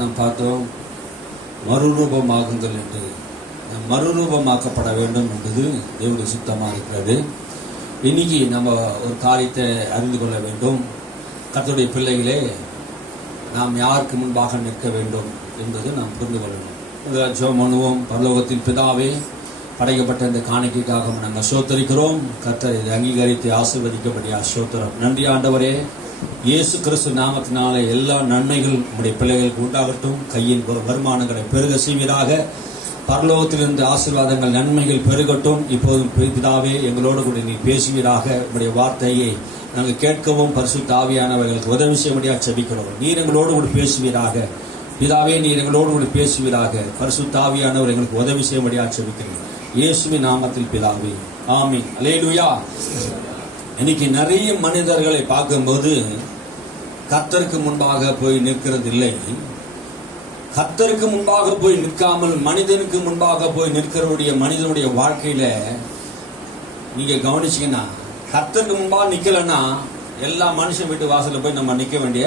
நாம் பார்த்தோம், மறுரூபமாகுங்கள் என்று. மறுரூபமாக்கப்பட வேண்டும் என்பது தேவனுடைய சுத்தமாக இருக்கிறது. இன்னைக்கு நம்ம ஒரு காரியத்தை அறிந்து கொள்ள வேண்டும். கர்த்தருடைய பிள்ளைகளே, நாம் யாருக்கு முன்பாக நிற்க வேண்டும் என்பது நாம் புரிந்து கொள்ளணும். ஜெபம் பண்ணுவோம். பரலோகத்தின் பிதாவே, படைக்கப்பட்ட இந்த காணிக்கைக்காக நாங்கள் சோத்தரிக்கிறோம். கர்த்தர் இதை அங்கீகரித்து ஆசீர்வதிக்கப்படியா சோத்திரம். நன்றி ஆண்டவரே. இயேசு கிறிஸ்து நாமத்தினாலே எல்லா நன்மைகள் நம்முடைய பிள்ளைகளுக்கு உண்டாகட்டும். கையின் வருமானங்களை பெருக செய்வீராக. பரலோகத்திலிருந்து ஆசீர்வாதங்கள் நன்மைகள் பெருகட்டும். இப்போதும் பிதாவே, எங்களோடு கூட நீ பேசுவீராக. உங்களுடைய வார்த்தையை நாங்கள் கேட்கவும் பரிசுத்த ஆவியானவர்களுக்கு உதவி செய்யும்படியாக ஜெபிக்கிறோம். நீர் எங்களோடு கூட பேசுவீராக. பிதாவே, நீர் எங்களோடு கூட பேசுவீராக. பரிசுத்த ஆவியானவர் எங்களுக்கு உதவி செய்யும்படியாக ஜெபிக்கிறோம். இயேசுவின் நாமத்தில் பிதாவே, ஆமென். அல்லேலூயா. இன்னைக்கு நிறைய மனிதர்களை பார்க்கும்போது கர்த்தருக்கு முன்பாக போய் நிற்கிறது இல்லை. கர்த்தருக்கு முன்பாக போய் நிற்காமல் மனிதனுக்கு முன்பாக போய் நிற்கிறவருடைய மனிதனுடைய வாழ்க்கையில நீங்க கவனிச்சீங்கன்னா, கர்த்தருக்கு முன்பாக நிக்கலன்னா எல்லா மனுஷன் வீட்டு வாசல்ல போய் நம்ம நிக்க வேண்டிய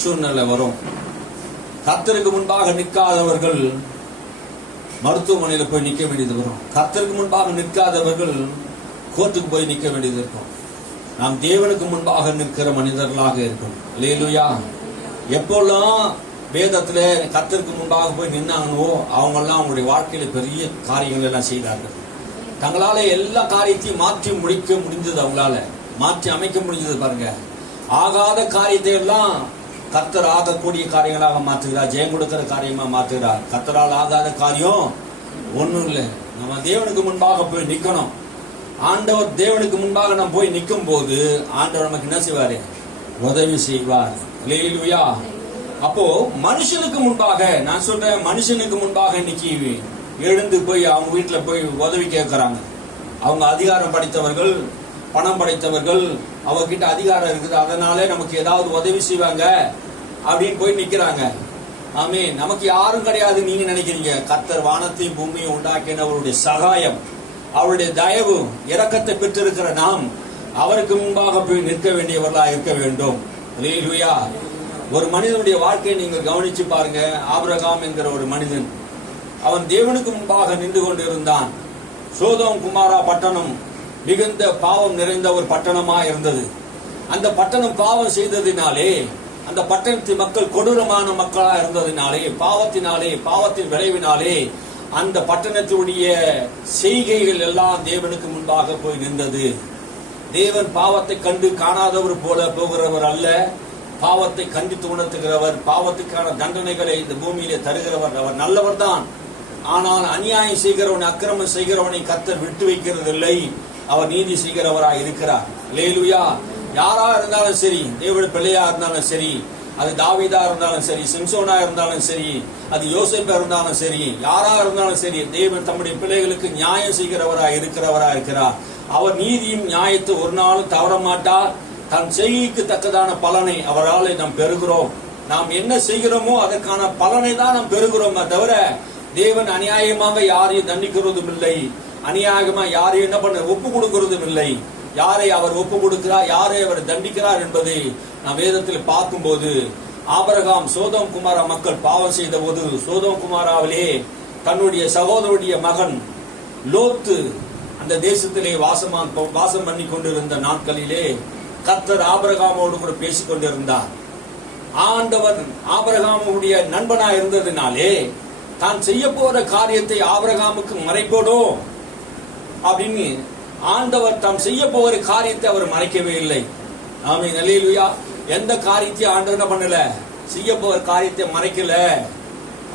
சூழ்நிலை வரும். கர்த்தருக்கு முன்பாக நிற்காதவர்கள் மருத்துவமனையில போய் நிக்க வேண்டியது வரும். கர்த்தருக்கு முன்பாக நிற்காதவர்கள் கோர்ட்டுக்கு போய் நிக்க வேண்டியது இருக்கும். நாம் தேவனுக்கு முன்பாக நிற்கிற மனிதர்களாக இருக்கும். அல்லேலூயா. எப்போல்லாம் வேதத்துல கர்த்தருக்கு முன்பாக போய் நின்னாங்கனோ அவங்கெல்லாம் அவங்களுடைய வாழ்க்கையில பெரிய காரியங்கள் எல்லாம் செய்தார்கள். தங்களால எல்லா காரியத்தையும் மாற்றி முடிக்க முடிஞ்சது, அவங்களால மாற்றி அமைக்க முடிஞ்சது. பாருங்க, ஆகாத காரியத்தை எல்லாம் கர்த்தர் ஆகக்கூடிய காரியங்களாக மாற்றுகிறார். ஜெயம் கொடுக்கிற காரியமா மாற்றுகிறார். கர்த்தரால் ஆகாத காரியம் ஒண்ணும் இல்லை. நம்ம தேவனுக்கு முன்பாக போய் நிக்கணும். ஆண்டவர் தேவனுக்கு முன்பாக நம்ம போய் நிற்கும் போது ஆண்டவர் நமக்கு என்ன செய்வாரு? உதவி செய்வார். அல்லேலூயா. அப்போ மனுஷனுக்கு முன்பாக, நான் சொல்றேன், மனுஷனுக்கு முன்பாக இன்னைக்கு எழுந்து போய் அவங்க வீட்டுல போய் உதவி கேட்கறாங்க. அவங்க அதிகாரம் படைத்தவர்கள், பணம் படைத்தவர்கள், அவங்க கிட்ட அதிகாரம் இருக்குது, அதனாலே நமக்கு ஏதாவது உதவி செய்வாங்க அப்படின்னு போய் நிக்கிறாங்க. ஆமே, நமக்கு யாரும் கிடையாது நீங்க நினைக்கிறீங்க. கர்த்தர் வானத்தையும் பூமியை உண்டாக்கினவருடைய சகாயம், அவருடைய தயவு, இரக்கத்தை பெற்றிருக்கிற நாம் அவருக்கு முன்பாக போய் நிற்க வேண்டியவர்களா இருக்க வேண்டும். அல்லேலூயா. ஒரு மனிதனுடைய வாழ்க்கையை நீங்கள் கவனிச்சு பாருங்க. ஆபிரகாம் என்கிற ஒரு மனிதன், அவன் தேவனுக்கு முன்பாக நின்று கொண்டிருந்தான். சோதோம் குமாரா பட்டணம் மிகுந்த பாவம் நிறைந்த ஒரு பட்டணமா இருந்தது. அந்த பட்டணம் பாவம் செய்ததினாலே, அந்த பட்டணத்து மக்கள் கொடூரமான மக்களா இருந்ததினாலே, பாவத்தினாலே, பாவத்தின் விளைவினாலே அந்த பட்டணத்துடைய செய்கைகள் எல்லாம் தேவனுக்கு முன்பாக போய் நின்றது. தேவன் பாவத்தை கண்டு காணாதவர் போல போகிறவர் அல்ல. பாவத்தை கண்டித்து உணர்த்துகிறவர், பாவத்துக்கான தண்டனைகளை இந்த பூமியிலே தருகிறவர். அவர் நல்லவர் தான். ஆனால் அநியாயம் செய்கிறவனை, அக்கிரமம் செய்கிறவனை கர்த்தர் விட்டு வைக்கிறது இல்லை. அவர் நீதி செய்கிறவராய் இருக்கிறார். அல்லேலூயா. யாரா இருந்தாலும் சரி, தேவனுடைய பிள்ளையா இருந்தாலும் சரி, அது தாவீதா இருந்தாலும் சரி, சிம்சோனா இருந்தாலும் சரி, அது யோசேப்பா இருந்தாலும் சரி, யாரா இருந்தாலும் சரி, தேவன் தம்முடைய பிள்ளைகளுக்கு நியாயம் செய்கிறவராய் இருக்கிறார். அவர் நீதியும் நியாயத்தை ஒரு நாளும் தவற மாட்டார். தன் செய்கைக்கு தக்கதான பலனை அவரால் நாம் பெறுகிறோம். நாம் என்ன செய்கிறோமோ அதற்கான பலனை தான் நாம் பெறுகிறோம். தவிர தேவன் அநியாயமாக யாரையும் தண்டிக்கிறதும் இல்லை. அநியாயமா யாரையும் என்ன பண்ண ஒப்பு கொடுக்கிறதும் இல்லை. யாரை அவர் ஒப்பு கொடுக்கிறார், யாரை அவர் தண்டிக்கிறார் என்பதை நாம் வேதத்தில் பார்க்கும்போது, ஆபிரகாம் சோதோம் குமாரா மக்கள் பாவம் செய்த போது சோதோம் குமாராவிலே தன்னுடைய சகோதரருடைய மகன் லோத்து அந்த தேசத்திலே வாசம் பண்ணி கொண்டிருந்த நாட்களிலே கர்த்தர் ஆபிரகாமோடு கூட பேசிக் கொண்டிருந்தார். ஆண்டவர் ஆபிரகாமுடைய நண்பனா இருந்ததினாலே தான் செய்ய போற காரியத்தை ஆபிரகாமுக்கு மறைப்போடோ அப்படின்னு ஆண்டவர் தாம் செய்ய போகிற காரியத்தை அவர் மறைக்கவே இல்லை. ஆமென். அல்லேலூயா. எந்த காரியத்தையும் ஆண்டவர் என்ன பண்ணல? செய்ய போகிற காரியத்தை மறைக்கல.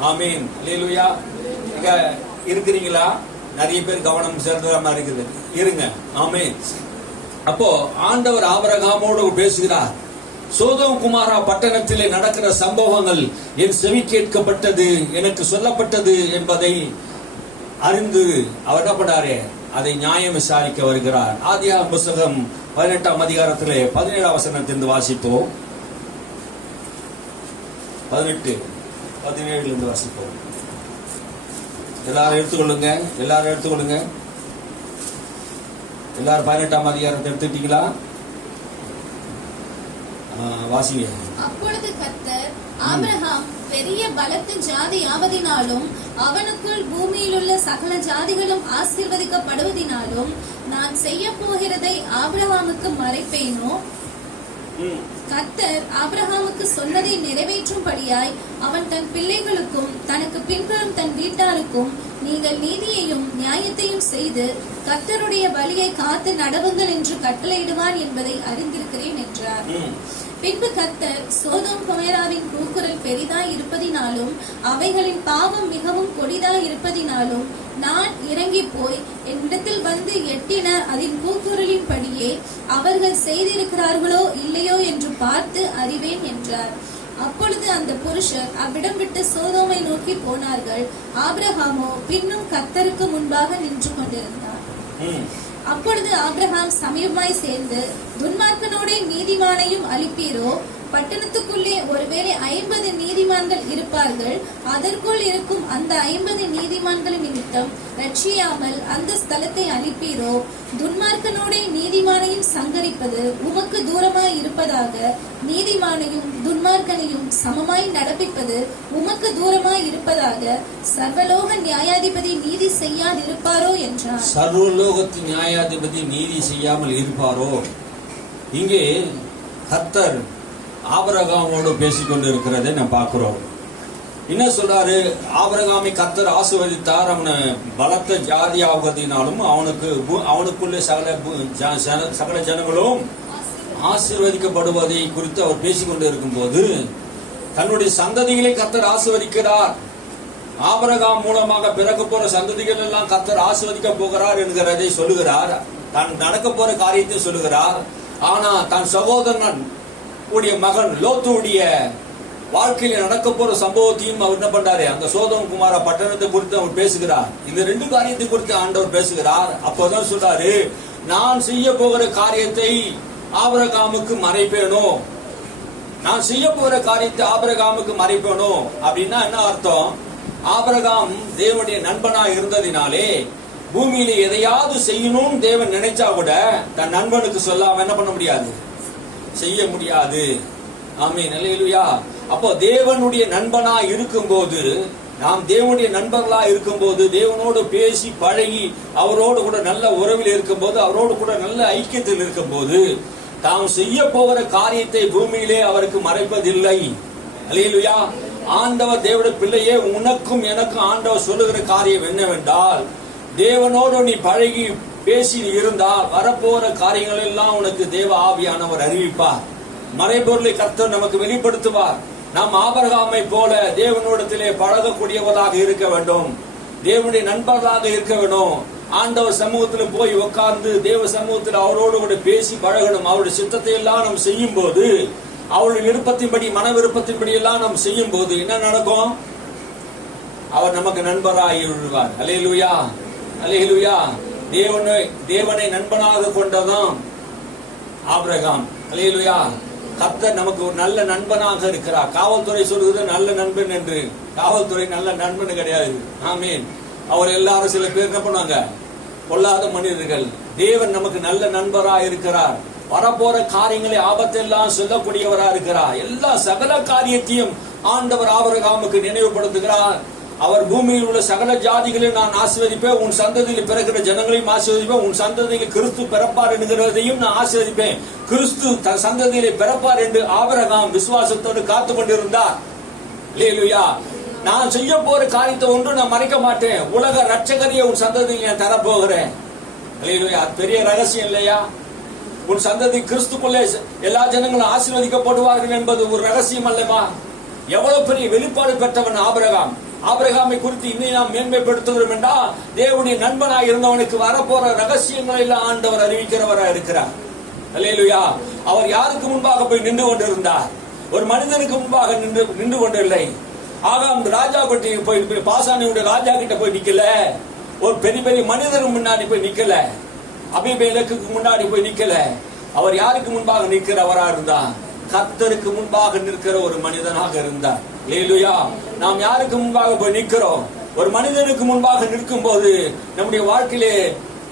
ஆமென். அல்லேலூயா. இருக்கிறீங்களா? நிறைய பேர் கவனம் செலுத்துற மாதிரி இருக்குது. இருங்க. ஆமென். அப்போ ஆண்டவர் ஆபிரகாமோடு பேசுகிறார். சோதோம் குமாரா பட்டணத்திலே நடக்கிற சம்பவங்கள் என் செவி கேட்கப்பட்டது, எனக்கு சொல்லப்பட்டது என்பதை அறிந்து அவர் என்ன பண்ணாரு? அதை நியாயம் விசாரிக்க வருகிறார். ஆதியாகமம் புத்தகம் 18ஆம் அதிகாரத்திலே 17ஆம் வசனத்திலிருந்து வாசிப்போம். 18, 17 வாசிப்போம். எல்லாரும் எடுத்துக்கொள்ளுங்க. எல்லாரும் 18ஆம் அதிகாரத்தை எடுத்துட்டீங்களா? வாசிங்க. அப்பொழுது கர்த்தர் ஆபிரகாம் பெரிய பலத்த ஜாதி ஆவதினாலும் அவனுக்குள் பூமியிலுள்ள சகல ஜாதிகளும் ஆசீர்வதிக்கப்படுவதினாலும் நான் செய்ய போகிறதை ஆபிரகாமுக்கு மறைப்பேனோ? கர்த்தர் ஆபிரகாமுக்கு சொன்னதை நிறைவேற்றும்படியாய் அவன் தன் பிள்ளைகளுக்கும் தனக்கு பின்வரும் தன் வீட்டாருக்கும் நீங்கள் நீதியையும் நியாயத்தையும் செய்து கர்த்தருடைய வழியை காத்து நடவுங்கள் என்று கட்டளையிடுவான் என்பதை அறிந்திருக்கிறேன் என்றார். பின்பு கர்த்தர் சோதோம் கொமோராவின் கூக்குரல் பெரிதாய் இருப்பதினாலும் அவைகளின் பாவம் மிகவும் கொடிதாய் இருப்பதினாலும் நான் இறங்கி போய் என்னிடத்தில் வந்து எட்டின அதன் கூக்குரலின் படியே அவர்கள் செய்திருக்கிறார்களோ இல்லையோ என்று பார்த்து அறிவேன் என்றார். அப்பொழுது அந்த புருஷர் அவ்விடம் விட்டு சோதோமை நோக்கி போனார்கள். ஆபிரகாமோ பின்னும் கர்த்தருக்கு முன்பாக நின்று கொண்டிருந்தார். அப்பொழுது ஆபிரகாம் சமீபமாய் சேர்ந்து, துன்மார்க்கனோட நீதிமானையும் அழிப்பீரோ? பட்டணத்துக்குள்ளே ஒருவேளை 50 நீதிமான்கள் இருப்பார்கள். அதற்குள் இருக்கும் அந்த 50 நீதிமான்களின் நிமித்தம் ரட்சியாமல் அந்த ஸ்தலத்தை அழிப்பீரோ? துன்மார்க்கனோட நீதிமானையும் சங்கரிப்பது உமக்கு தூரமாய் இருப்பதாக, நீதிமானையும் துன்மார்க்கனையும் சமமாய் நடப்பிப்பது உமக்கு தூரமாய் இருப்பதாக சர்வலோக நியாயாதிபதி நீதி செய்யாதிருப்பாரோ என்றார். சர்வலோகத்தின் நியாயாதிபதி நீதி செய்யாமல் இருப்பாரோ? இங்கே கர்த்தர் ஆபிரகாமோடு பேசிக்கொண்டு இருக்கிறதை நாம் பார்க்கிறோம். என்ன சொல்றாரு? ஆபிரகாமை கர்த்தர் ஆசீர்வதித்தார். அவனை பலத்த ஜாதி ஆகுவதினாலும் அவனுக்குள்ளே சகல ஜனங்களும் ஆசீர்வதிக்கப்படுவதை குறித்து அவர் பேசிக்கொண்டு இருக்கும் போது தன்னுடைய சந்ததிகளை கர்த்தர் ஆசீர்வதிக்கிறார். ஆபிரகாம் மூலமாக பிறக்க போற சந்ததிகள் எல்லாம் கர்த்தர் ஆசீர்வதிக்க போகிறார் என்கிறதை சொல்லுகிறார். தான் நடக்க போற காரியத்தை சொல்லுகிறார். ஆனா தன் சகோதரன் உடைய மகன் லோத்துடைய வாழ்க்கையில் நடக்க போற சம்பவத்தையும் அவர் என்ன பண்றாரு? அந்த சோதோம் குமார பட்டணத்தை குறித்து அவர் பேசுகிறார். இந்த 2 காரியத்தை குறித்து ஆண்டவர் பேசுகிறார். அப்போதான் சொல்றாரு, நான் செய்ய போகிற காரியத்தை ஆபிரகாமுக்கு மறைப்பேனோ? நான் செய்ய போகிற காரியத்தை ஆபிரகாமுக்கு மறைப்பேனோ அப்படின்னா என்ன அர்த்தம்? ஆபிரகாம் தேவனுடைய நண்பனா இருந்ததினாலே பூமியில எதையாவது செய்யணும் தேவன் நினைச்சா கூட தன் நண்பனுக்கு சொல்லாம என்ன பண்ண முடியாது, செய்ய முடியாது. ஆமென், அல்லேலூயா. அப்போ தேவனுடைய நண்பனா இருக்கும்போது, நாம் தேவனுடைய நண்பர்களா இருக்கும்போது, தேவனோடு பேசி பழகி அவரோடு கூட நல்ல உறவில் இருக்கும்போது, அவரோடு கூட நல்ல ஐக்கியத்தில் இருக்கும்போது, தாம் செய்ய போகிற காரியத்தை பூமியிலே அவருக்கு மறைப்பதில்லை. அல்லேலூயா. ஆண்டவர் தேவனுடைய பிள்ளையே, உனக்கும் எனக்கும் ஆண்டவர் சொல்லுகிற காரியம் என்னவென்றால், தேவனோடு நீ பழகி பேசி இருந்தால் வரப்போற காரியங்கள் எல்லாம் உனக்கு தேவ ஆவியானவர் அறிவிப்பார். மறைபொருளை கர்த்தர் நமக்கு வெளிப்படுத்துவார். நாம் ஆபிரகாமை போல தேவனோடத்திலே பழகக்கூடியவர்களாக இருக்க வேண்டும். தேவனுடைய நண்பர்களாக இருக்க வேண்டும். ஆண்டவர் சமூகத்தில் போய் உட்கார்ந்து தேவ சமூகத்தில் அவரோடு கூட பேசி பழகணும். அவருடைய சித்தத்தை எல்லாம் நாம் செய்யும் போது, அவருடைய விருப்பத்தின்படி மன விருப்பத்தின்படி எல்லாம் நாம் செய்யும் போது என்ன நடக்கும்? அவர் நமக்கு நண்பராகி விடுவார். அல்லேலூயா, அல்லேலூயா. தேவனை நண்பனாக கொண்டதான் ஆபிரகாம். அல்லேலூயா. கர்த்தர் நமக்கு ஒரு நல்ல நண்பனாக இருக்கிறார். காவல்துறை சொல்கிறது நல்ல நண்பன் என்று. காவல்துறை நல்ல நண்பன் கிடையாது. ஆமீன். அவர் எல்லாரும் சில பேர் என்ன பண்ணுவாங்க? பொல்லாத மனிதர்கள். தேவன் நமக்கு நல்ல நண்பரா இருக்கிறார். வரப்போற காரியங்களை ஆபத்தெல்லாம் சொல்லக்கூடியவரா இருக்கிறார். எல்லா சகல காரியத்தையும் ஆண்டவர் ஆபிரகாமுக்கு நினைவுபடுத்துகிறார். அவர் பூமியில் உள்ள சகல ஜாதிகளையும் நான் ஆசீர்வதிப்பேன், உன் சந்ததியில் பிறக்கிற ஜனங்களையும் ஆசீர்வதிப்பேன், உன் சந்ததியில் கிறிஸ்து பிறப்பார் என்கிறதையும் நான் ஆசீர்வதிப்பேன். கிறிஸ்து தன் சந்ததியிலே பிறப்பார் என்று ஆபிரகாம் விசுவாசத்தோடு காத்து கொண்டிருந்தார். அல்லேலூயா. நான் செய்ய போற காரியத்தை ஒன்று நான் மறைக்க மாட்டேன். உலக ரட்சகரையே உன் சந்ததியில் நான் தரப்போகிறேன். அல்லேலூயா. பெரிய ரகசியம் இல்லையா? உன் சந்ததி கிறிஸ்துக்குள்ளே எல்லா ஜனங்களும் ஆசீர்வதிக்கப்படுவார்கள் என்பது ஒரு ரகசியம் அல்லவா? எவ்வளவு பெரிய வெளிப்பாடு பெற்றவன் ஆபிரகாம். ஆபிரகாமை குறித்து இன்னும் நாம் மேன்மைப்படுத்துகிறோம் என்றால், தேவனுடைய நண்பனாய் இருந்தவனுக்கு வரப்போற ரகசியங்களை எல்லாம் ஆண்டவர் அறிவிக்கிறவராக இருக்கிறார். அல்லேலூயா. அவர் யாருக்கு முன்பாக போய் நின்று கொண்டிருந்தார்? ஒரு மனிதனுக்கு முன்பாக நின்று கொண்டில்லை. ஆகாம் ராஜா கிட்ட போய் பாசானியுடைய ராஜா கிட்ட போய் நிக்கல. ஒரு பெரிய பெரிய மனிதருக்கு முன்னாடி போய் நிக்கல. அபிமெலேக்கு முன்னாடி போய் நிக்கல. அவர் யாருக்கு முன்பாக நிற்கிறவரா இருந்தார்? கர்த்தருக்கு முன்பாக நிற்கிற ஒரு மனிதனாக இருந்தார். அல்லேலூயா. நாம் யாருக்கு முன்பாக போய் நிற்கிறோம்? ஒரு மனிதனுக்கு முன்பாக நிற்கும் போது நம்முடைய வாழ்க்கையிலே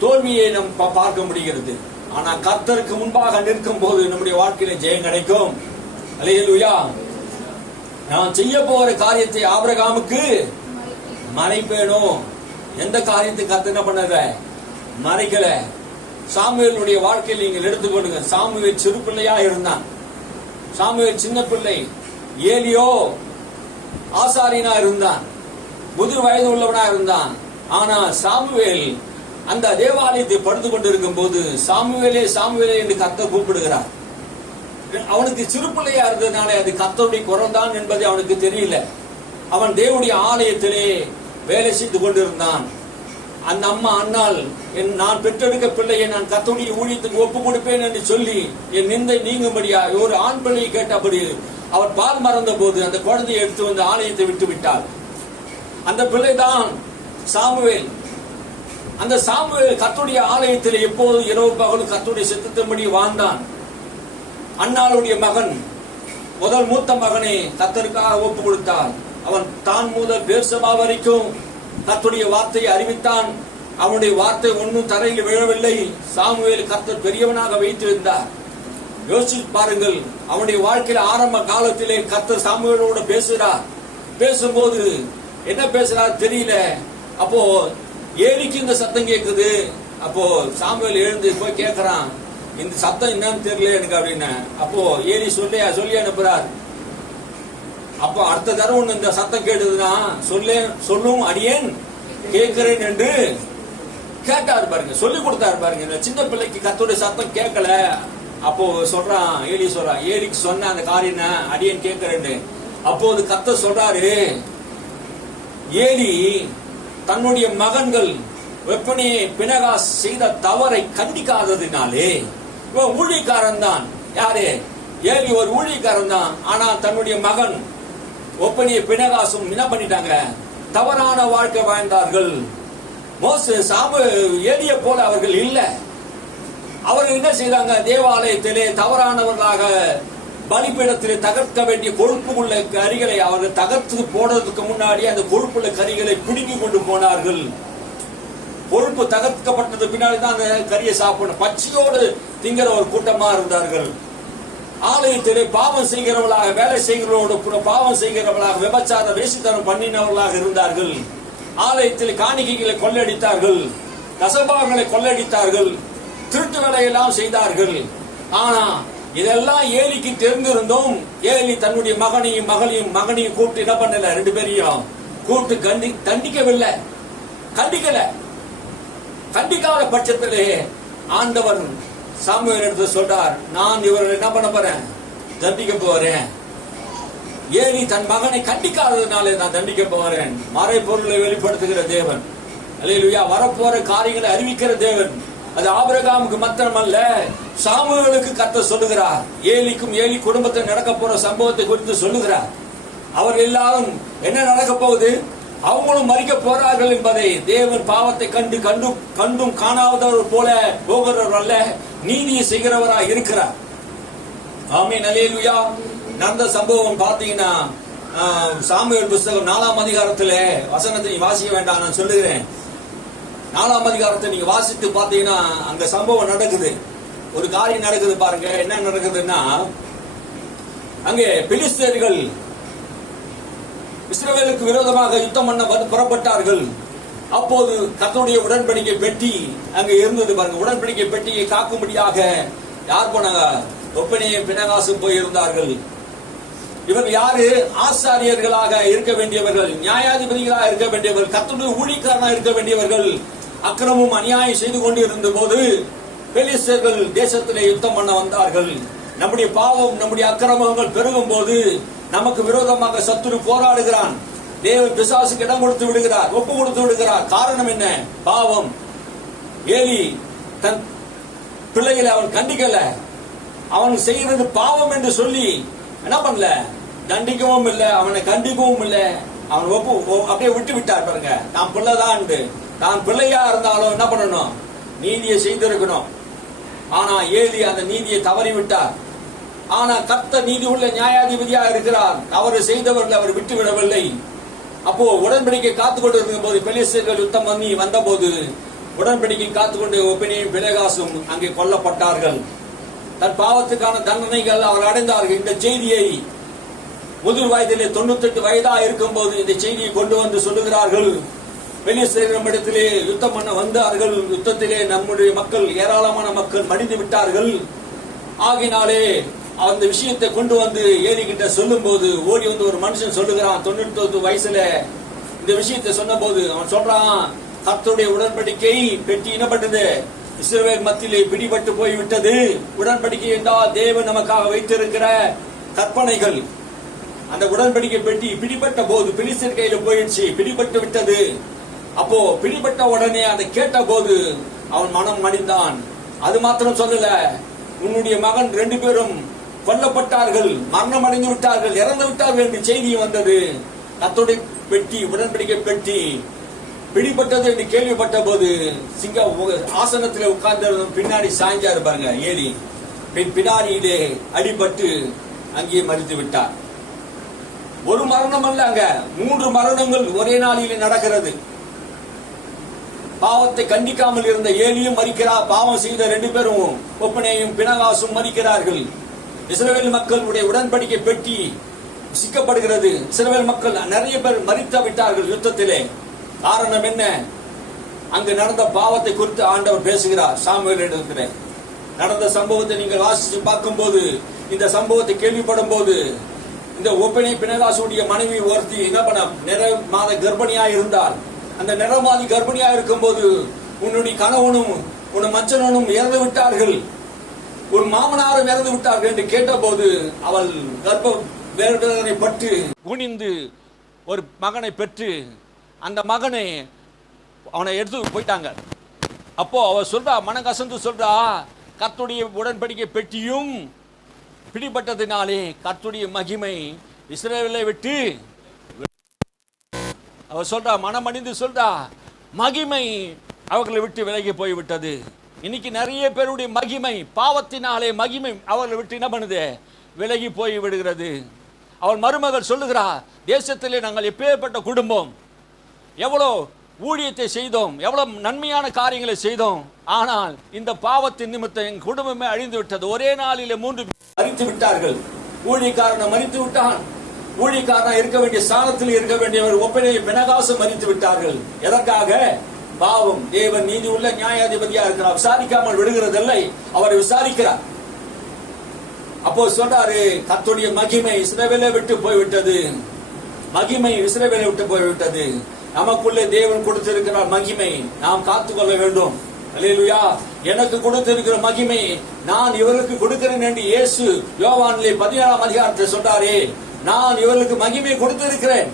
தோல்வியை நாம் பார்க்க முடிகிறது. ஆனா கர்த்தருக்கு முன்பாக நிற்கும் போது நம்முடைய வாழ்க்கையிலே ஜெயம் கிடைக்கும். அல்லேலூயா, நான் செய்ய போகிற காரியத்தை ஆபிரகாமுக்கு மறைப்பேனோ. எந்த காரியத்தை கர்த்தர் என்ன பண்ணல, மறைக்கல. சாமுவேலுடைய வாழ்க்கையில் நீங்கள் எடுத்துக்கொள்ளுங்க. சாமுவேல் சிறு பிள்ளையா இருந்தான். சாமுவேல் சின்ன பிள்ளை. ஏலியோ ஆசாரியனா இருந்தான், முதிர் வயது உள்ளவனா இருந்தான். ஆனா சாமுவேல் அந்த தேவாலயத்தை படுத்து கொண்டிருக்கும் போது சாமுவேலே சாமுவேலே என்று கர்த்தர் கூப்பிடுகிறார். அவனுக்கு சிறு பிள்ளையா இருந்ததுனால அது கர்த்தருடைய குரல் தான் என்பதை அவனுக்கு தெரியல. அவன் தேவனுடைய ஆலயத்திலே வேலை செய்து கொண்டிருந்தான். அந்த அம்மா அண்ணாள், நான் பெற்றெடுக்க பிள்ளையை நான் கர்த்தருடைய ஊழியத்துக்கு ஒப்பு கொடுப்பேன் என்று சொல்லி என் நிந்தை நீங்கும்படியா ஒரு ஆண் பிள்ளையை கேட்டபடி அவர் பால் மறந்த போது அந்த குழந்தையை எடுத்து வந்து ஆலயத்தை விட்டு விட்டார். அந்த பிள்ளைதான் சாமுவேல். அந்த சாமுவேல் கர்த்தருடைய ஆலயத்தில் எப்போது இரவு பகலும் கர்த்தருடைய சித்தத்தின்படி வாழ்ந்தான். அன்னாளுடைய மகன், முதல் மூத்த மகனை கர்த்தருக்காக ஒப்பு கொடுத்தான். அவன் தான் முதல் பேர்சபா வரைக்கும் கர்த்தருடைய வார்த்தையை அறிவித்தான். அவனுடைய வார்த்தை ஒன்றும் தரையில் விழவில்லை. சாமுவேல் கர்த்தர் பெரியவனாக வைத்திருந்தார். யோசிச்சு பாருங்கள், அவனுடைய வாழ்க்கையில ஆரம்ப காலத்திலே கர்த்தர் சாமுவேலோட பேசுகிறார். பேசும்போது என்ன பேசுறார் தெரியல. அப்போ ஏலிக்கு இந்த சத்தம் கேட்குது. அப்போ சாமுவேல் எழுந்து போய் கேட்கிறான், இந்த சத்தம் என்னன்னு தெரியல எனக்கு அப்படின்னு. அப்போ ஏலி சொல்லி அனுப்புறார். அப்போ அடுத்த தடவை இந்த சத்தம் கேட்டதுன்னா சொல்லும் அடியேன் கேட்கிறேன் என்று கேட்டார் பாருங்க, சொல்லி கொடுத்தாரு பாருங்க. இந்த சின்ன பிள்ளைக்கு கர்த்தருடைய சத்தம் கேட்கல. அப்போ சொல்றான், ஏலிக்கு சொன்ன அந்த காரியம் அடியேன் கேட்கிறேன்னு. அப்போது கர்த்தர் சொல்றாரு, ஏலி தன்னுடைய மகன்கள் வெப்பனியை பினகாஸ் செய்த தவறை கண்டிக்காததினாலே, இவன் ஊழியக்காரன் தான். யாரு? ஏலி ஒரு ஊழியக்காரன் தான். ஆனா தன்னுடைய மகன் ஒப்பனியை பினகாசும் என்ன பண்ணிட்டாங்க, தவறான வாழ்க்கை வாழ்ந்தார்கள். ஏலிய போல அவர்கள் இல்ல. அவர்கள் என்ன செய்தாங்க, தேவாலயத்திலே தவறானவர்களாக பலிபீடத்திலே தகர்க்க வேண்டிய கொழுப்புள்ள கரிகளை அவர்கள் தகர்த்து போடுறதுக்கு முன்னாடி அந்த கொழுப்புள்ள கரிகளை பிடுங்கி கொண்டு போனார்கள். கொழுப்பு தகர்க்கப்பட்டது பின்னாடி தான் அந்த கரியை சாப்பிடணும். பச்சையோடு திங்கிற ஒரு கூட்டமா இருந்தார்கள். ஆலயத்திலே பாவம் செய்கிறவர்களாக, வேலை செய்கிறவர்களோடு பாவம் செய்கிறவர்களாக, விபச்சார வேசித்தனம் பண்ணினவர்களாக இருந்தார்கள். ஆலயத்தில் காணிக்கைகளை கொள்ளடித்தார்கள், தசபாகங்களை கொள்ளடித்தார்கள், திருட்டு வேலையெல்லாம் செய்தார்கள். ஆனா இதெல்லாம் ஏலிக்கு தெரிந்திருந்தோம். ஏலி தன்னுடைய மகனையும் கூப்பிட்டு என்ன பண்ணல, ரெண்டு பேரையும் கூப்பிட்டு தண்டிக்கவில்லை, கண்டிக்காத பட்சத்திலே ஆண்டவர் சாமுவேல் எடுத்து சொல்றார், நான் இவர்கள் என்ன பண்ண போறேன், தண்டிக்க போறேன். ஏலி தன் மகனை கண்டிக்காததுனாலே நான் தண்டிக்க போறேன். மறை பொருளை வெளிப்படுத்துகிற தேவன், அல்லேலூயா. வரப்போற காரியங்களை அறிவிக்கிற தேவன். அது ஆபிரகாமுக்கு மாத்திரமல்ல, சாமுவேலுக்கு கர்த்தர் சொல்லுகிறார். ஏலிக்கும் ஏலி குடும்பத்தில் நடக்க போற சம்பவத்தை குறித்து சொல்லுகிறார். அவர்கள் எல்லாரும் என்ன நடக்க போகுது, அவங்களும் மறிக்க போறார்கள் என்பதை தேவன் பாவத்தை கண்டும் காணாதவர் போல போகிறவர் அல்ல, நீதியை செய்கிறவராக இருக்கிறார். ஆமென், அல்லேலூயா. நடந்த சம்பவம் பாத்தீங்கன்னா சாமுவேல் புஸ்தகம் 4ஆம் அதிகாரத்துல வசனத்தை நீ வாசிக்க வேண்டாம், நான் சொல்லுகிறேன். 4ஆம் அதிகாரத்தை நீங்க வாசித்து பாத்தீங்கன்னா அங்க சம்பவம் நடக்குது. ஒரு காரியம் நடக்குது பாருங்க. என்ன நடக்குதுன்னா, அங்கே பெலிஸ்தர்கள் இஸ்ரவேலுக்கு விரோதமாக யுத்தம் பண்ண புறப்பட்டார்கள். அப்போது கர்த்தருடைய உடன்படிக்கை பெட்டி அங்க இருந்தது பாருங்க. உடன்படிக்கை பெட்டியை காக்கும்படியாக யார் போனாங்க, ஒப்பனியும் பினகாசும் போய் இருந்தார்கள். இவர்கள் யாரு? ஆசாரியர்களாக இருக்க வேண்டியவர்கள், நியாயாதிபதிகளாக இருக்க வேண்டியவர்கள், கர்த்தருடைய ஊழியக்காரனாக இருக்க வேண்டியவர்கள். அக்கிரமும் அநியாயம் செய்து கொண்டிருந்த போது பெலிஸ்தர்கள் தேசத்திலே யுத்தம் பண்ண வந்தார்கள். நம்முடைய பாவம், நம்முடைய அக்கிரமங்கள் பெருகும் போது நமக்கு விரோதமாக சத்துரு போராடுகிறான். தேவன் பிசாசுக்கு இடம் கொடுத்து விடுகிறார், ஒப்பு கொடுத்து விடுகிறார். காரணம் என்ன? பாவம். ஏலி தன் பிள்ளைகளை அவன் கண்டிக்கல. அவன் செய்கிறது பாவம் என்று சொல்லி என்ன பண்ணல, தண்டிக்கவும் இல்லை, அவனை கண்டிக்கவும் இல்லை. அவன் அப்படியே விட்டு விட்டார் பாருங்க. நான் பிள்ளைதான், தான் பிள்ளையா இருந்தாலும் என்ன பண்ணணும், நீதியை செய்திருக்கணும். ஆனா ஏலி அந்த நீதியை தவறி விட்டார். ஆனா கர்த்தர் நீதி உள்ள நியாயாதிபதியா இருக்கிறார். தவறு செய்தவர்கள் அவர் விட்டு விடவில்லை. அப்போ உடன்படிக்கை காத்துக் கொண்டிருக்கும் போது பெலிஸ்தர்கள் யுத்தம் பண்ணி வந்த போது உடன்படிக்கை காத்துக்கொண்டு ஒப்பனியும் பினகாசும் அங்கே கொல்லப்பட்டார்கள். தன் பாவத்துக்கான தண்டனைகள் அவர் அடைந்தார்கள். இந்த செய்தியை முதிர் வயதிலே 98 வயதா இருக்கும் போது இந்த செய்தியை கொண்டு வந்து சொல்லுகிறார்கள். பெலிஸ்தரிடத்திலே யுத்தம் பண்ண வந்தார்கள். யுத்தத்திலே நம்முடைய மக்கள், ஏராளமான மக்கள் மடிந்து விட்டார்கள். ஆகினாலே அந்த விஷயத்தை கொண்டு வந்து ஏலி கிட்ட சொல்லும் போது ஓடி வந்து ஒரு மனுஷன் சொல்லுகிறான். 99 வயசுல இந்த விஷயத்தை சொன்ன போது அவன் சொல்றான், கர்த்தருடைய உடன்படிக்கை பெட்டி இனப்பட்டது, இஸ்ரவேல் மத்தியிலே பிடிபட்டு போய் விட்டது. உடன்படிக்கை என்றால் தேவன் நமக்காக வைத்திருக்கிற கற்பனைகள். அந்த உடன்படிக்கை பெட்டி பிடிபட்ட போது பெலிஸ்தர் கையில போயிடுச்சு, பிடிபட்டு விட்டது. அப்போ பிடிபட்ட உடனே அதை கேட்ட போது அவன் மனம் மடிந்தான். அது மாத்திரம் சொல்லல, உன்னுடைய மகன் 2 பேரும் கொல்லப்பட்டார்கள், மரணம் அடைந்து விட்டார்கள், இறந்து விட்டார்கள் என்று செய்தி வந்தது. கர்த்தருடைய பெட்டி, உடன்படிக்கை பெட்டி பிடிபட்டது என்று கேள்விப்பட்ட போது சிங்க ஆசனத்தில் உட்கார்ந்து பின்னாடி சாய்ஞ்சாரு பாருங்க ஏலி. பின்னாடியிலே அடிபட்டு அங்கேயே மறித்து விட்டார். ஒரு மரணம் அல்ல, அங்க 3 மரணங்கள் ஒரே நாளிலே நடக்கிறது. பாவத்தை கண்டிக்காமல் இருந்த ஏலியும் மரிக்கிறார். பாவம் செய்த 2 பேரும் ஒப்பனையும் பினகாசும் மரிக்கிறார்கள். இஸ்ரவேல் மக்களுடைய உடன்படிக்கை பெட்டி சிக்கப்படுகிறது. இஸ்ரவேல் மக்கள் நிறைய பேர் மரித்து விட்டார்கள் யுத்தத்திலே. காரணம் என்ன? அங்கு நடந்த பாவத்தை குறித்து ஆண்டவர் பேசுகிறார். சாமுவேல் இடத்திலே நடந்த சம்பவத்தை நீங்கள் வாசித்து பார்க்கும் போது, இந்த சம்பவத்தை கேள்விப்படும் போது, இந்த ஒப்பனை பினகாசுடைய மனைவி ஒருத்தி என்ன பண்ண, நிற மாத கர்ப்பிணியா இருந்தால், அந்த நிறமாதி கர்ப்பிணியா இருக்கும் போது உன்னுடைய கணவனும் உன் மச்சனும் இறந்து விட்டார்கள், ஒரு மாமனாரும் இறந்து விட்டார்கள் என்று கேட்டபோது அவள் கர்ப்ப வேதனை பட்டு குனிந்து ஒரு மகனை பெற்று அந்த மகனை அவனை எடுத்து போயிட்டாங்க. அப்போ அவ சொல்றா, மனகசந்து சொல்றா, கர்த்தருடைய உடன்படிக்கை பெட்டியும் பிடிபட்டதினாலே கர்த்தருடைய மகிமை இஸ்ரவேலை விட்டு, அவ சொல்றா, மனமடிந்து சொல்றா, மகிமை அவர்களை விட்டு விலகி போய்விட்டது. இன்னைக்கு நிறைய பேருடைய மகிமை, பாவத்தினாலே மகிமை அவர்களை விட்டு என்ன பண்ணுது, விலகி போய் விடுகிறது. அவள் மருமகள் சொல்லுகிறா, தேசத்திலே நாங்கள் எப்பேற்பட்ட குடும்பம், எவ்வளோ ஊழியத்தை செய்தோம், எவ்வளவு நன்மையான காரியங்களை செய்தோம், ஆனால் இந்த பாவத்தின் நிமித்தம் என் குடும்பமே அழிந்து விட்டது. ஒரே நாளிலே 3 மரித்து விட்டார்கள். ஊழியக்காரனை மரித்து விட்டான். ஊழியக்காரனா இருக்க வேண்டிய ஸ்தானத்தில் இருக்க வேண்டியவர் ஒப்பனை பினகாசும் மரித்து விட்டார்கள். எதற்காக? பாவம். தேவன் நீதி உள்ள நியாயாதிபதியா இருக்கிறார், விசாரிக்காமல் விடுகிறதில்லை, அவரை விசாரிக்கிறார். அப்போ சொல்றாரு, கர்த்தருடைய மகிமை இஸ்ரவேலை விட்டு போய்விட்டது, மகிமை இஸ்ரவேலை விட்டு போய்விட்டது. நமக்குள்ளே தேவன் கொடுத்திருக்கிறார் மகிமை, நாம் காத்துக்கொள்ள வேண்டும். அல்லேலூயா. எனக்கு கொடுத்திருக்கிற மகிமை நான் இவருக்கு கொடுக்கிறேன் என்று இயேசு யோவானிலே 17ஆம் அதிகாரத்தில் சொல்றாரே, நான் இவர்களுக்கு மகிமை கொடுத்திருக்கிறேன்,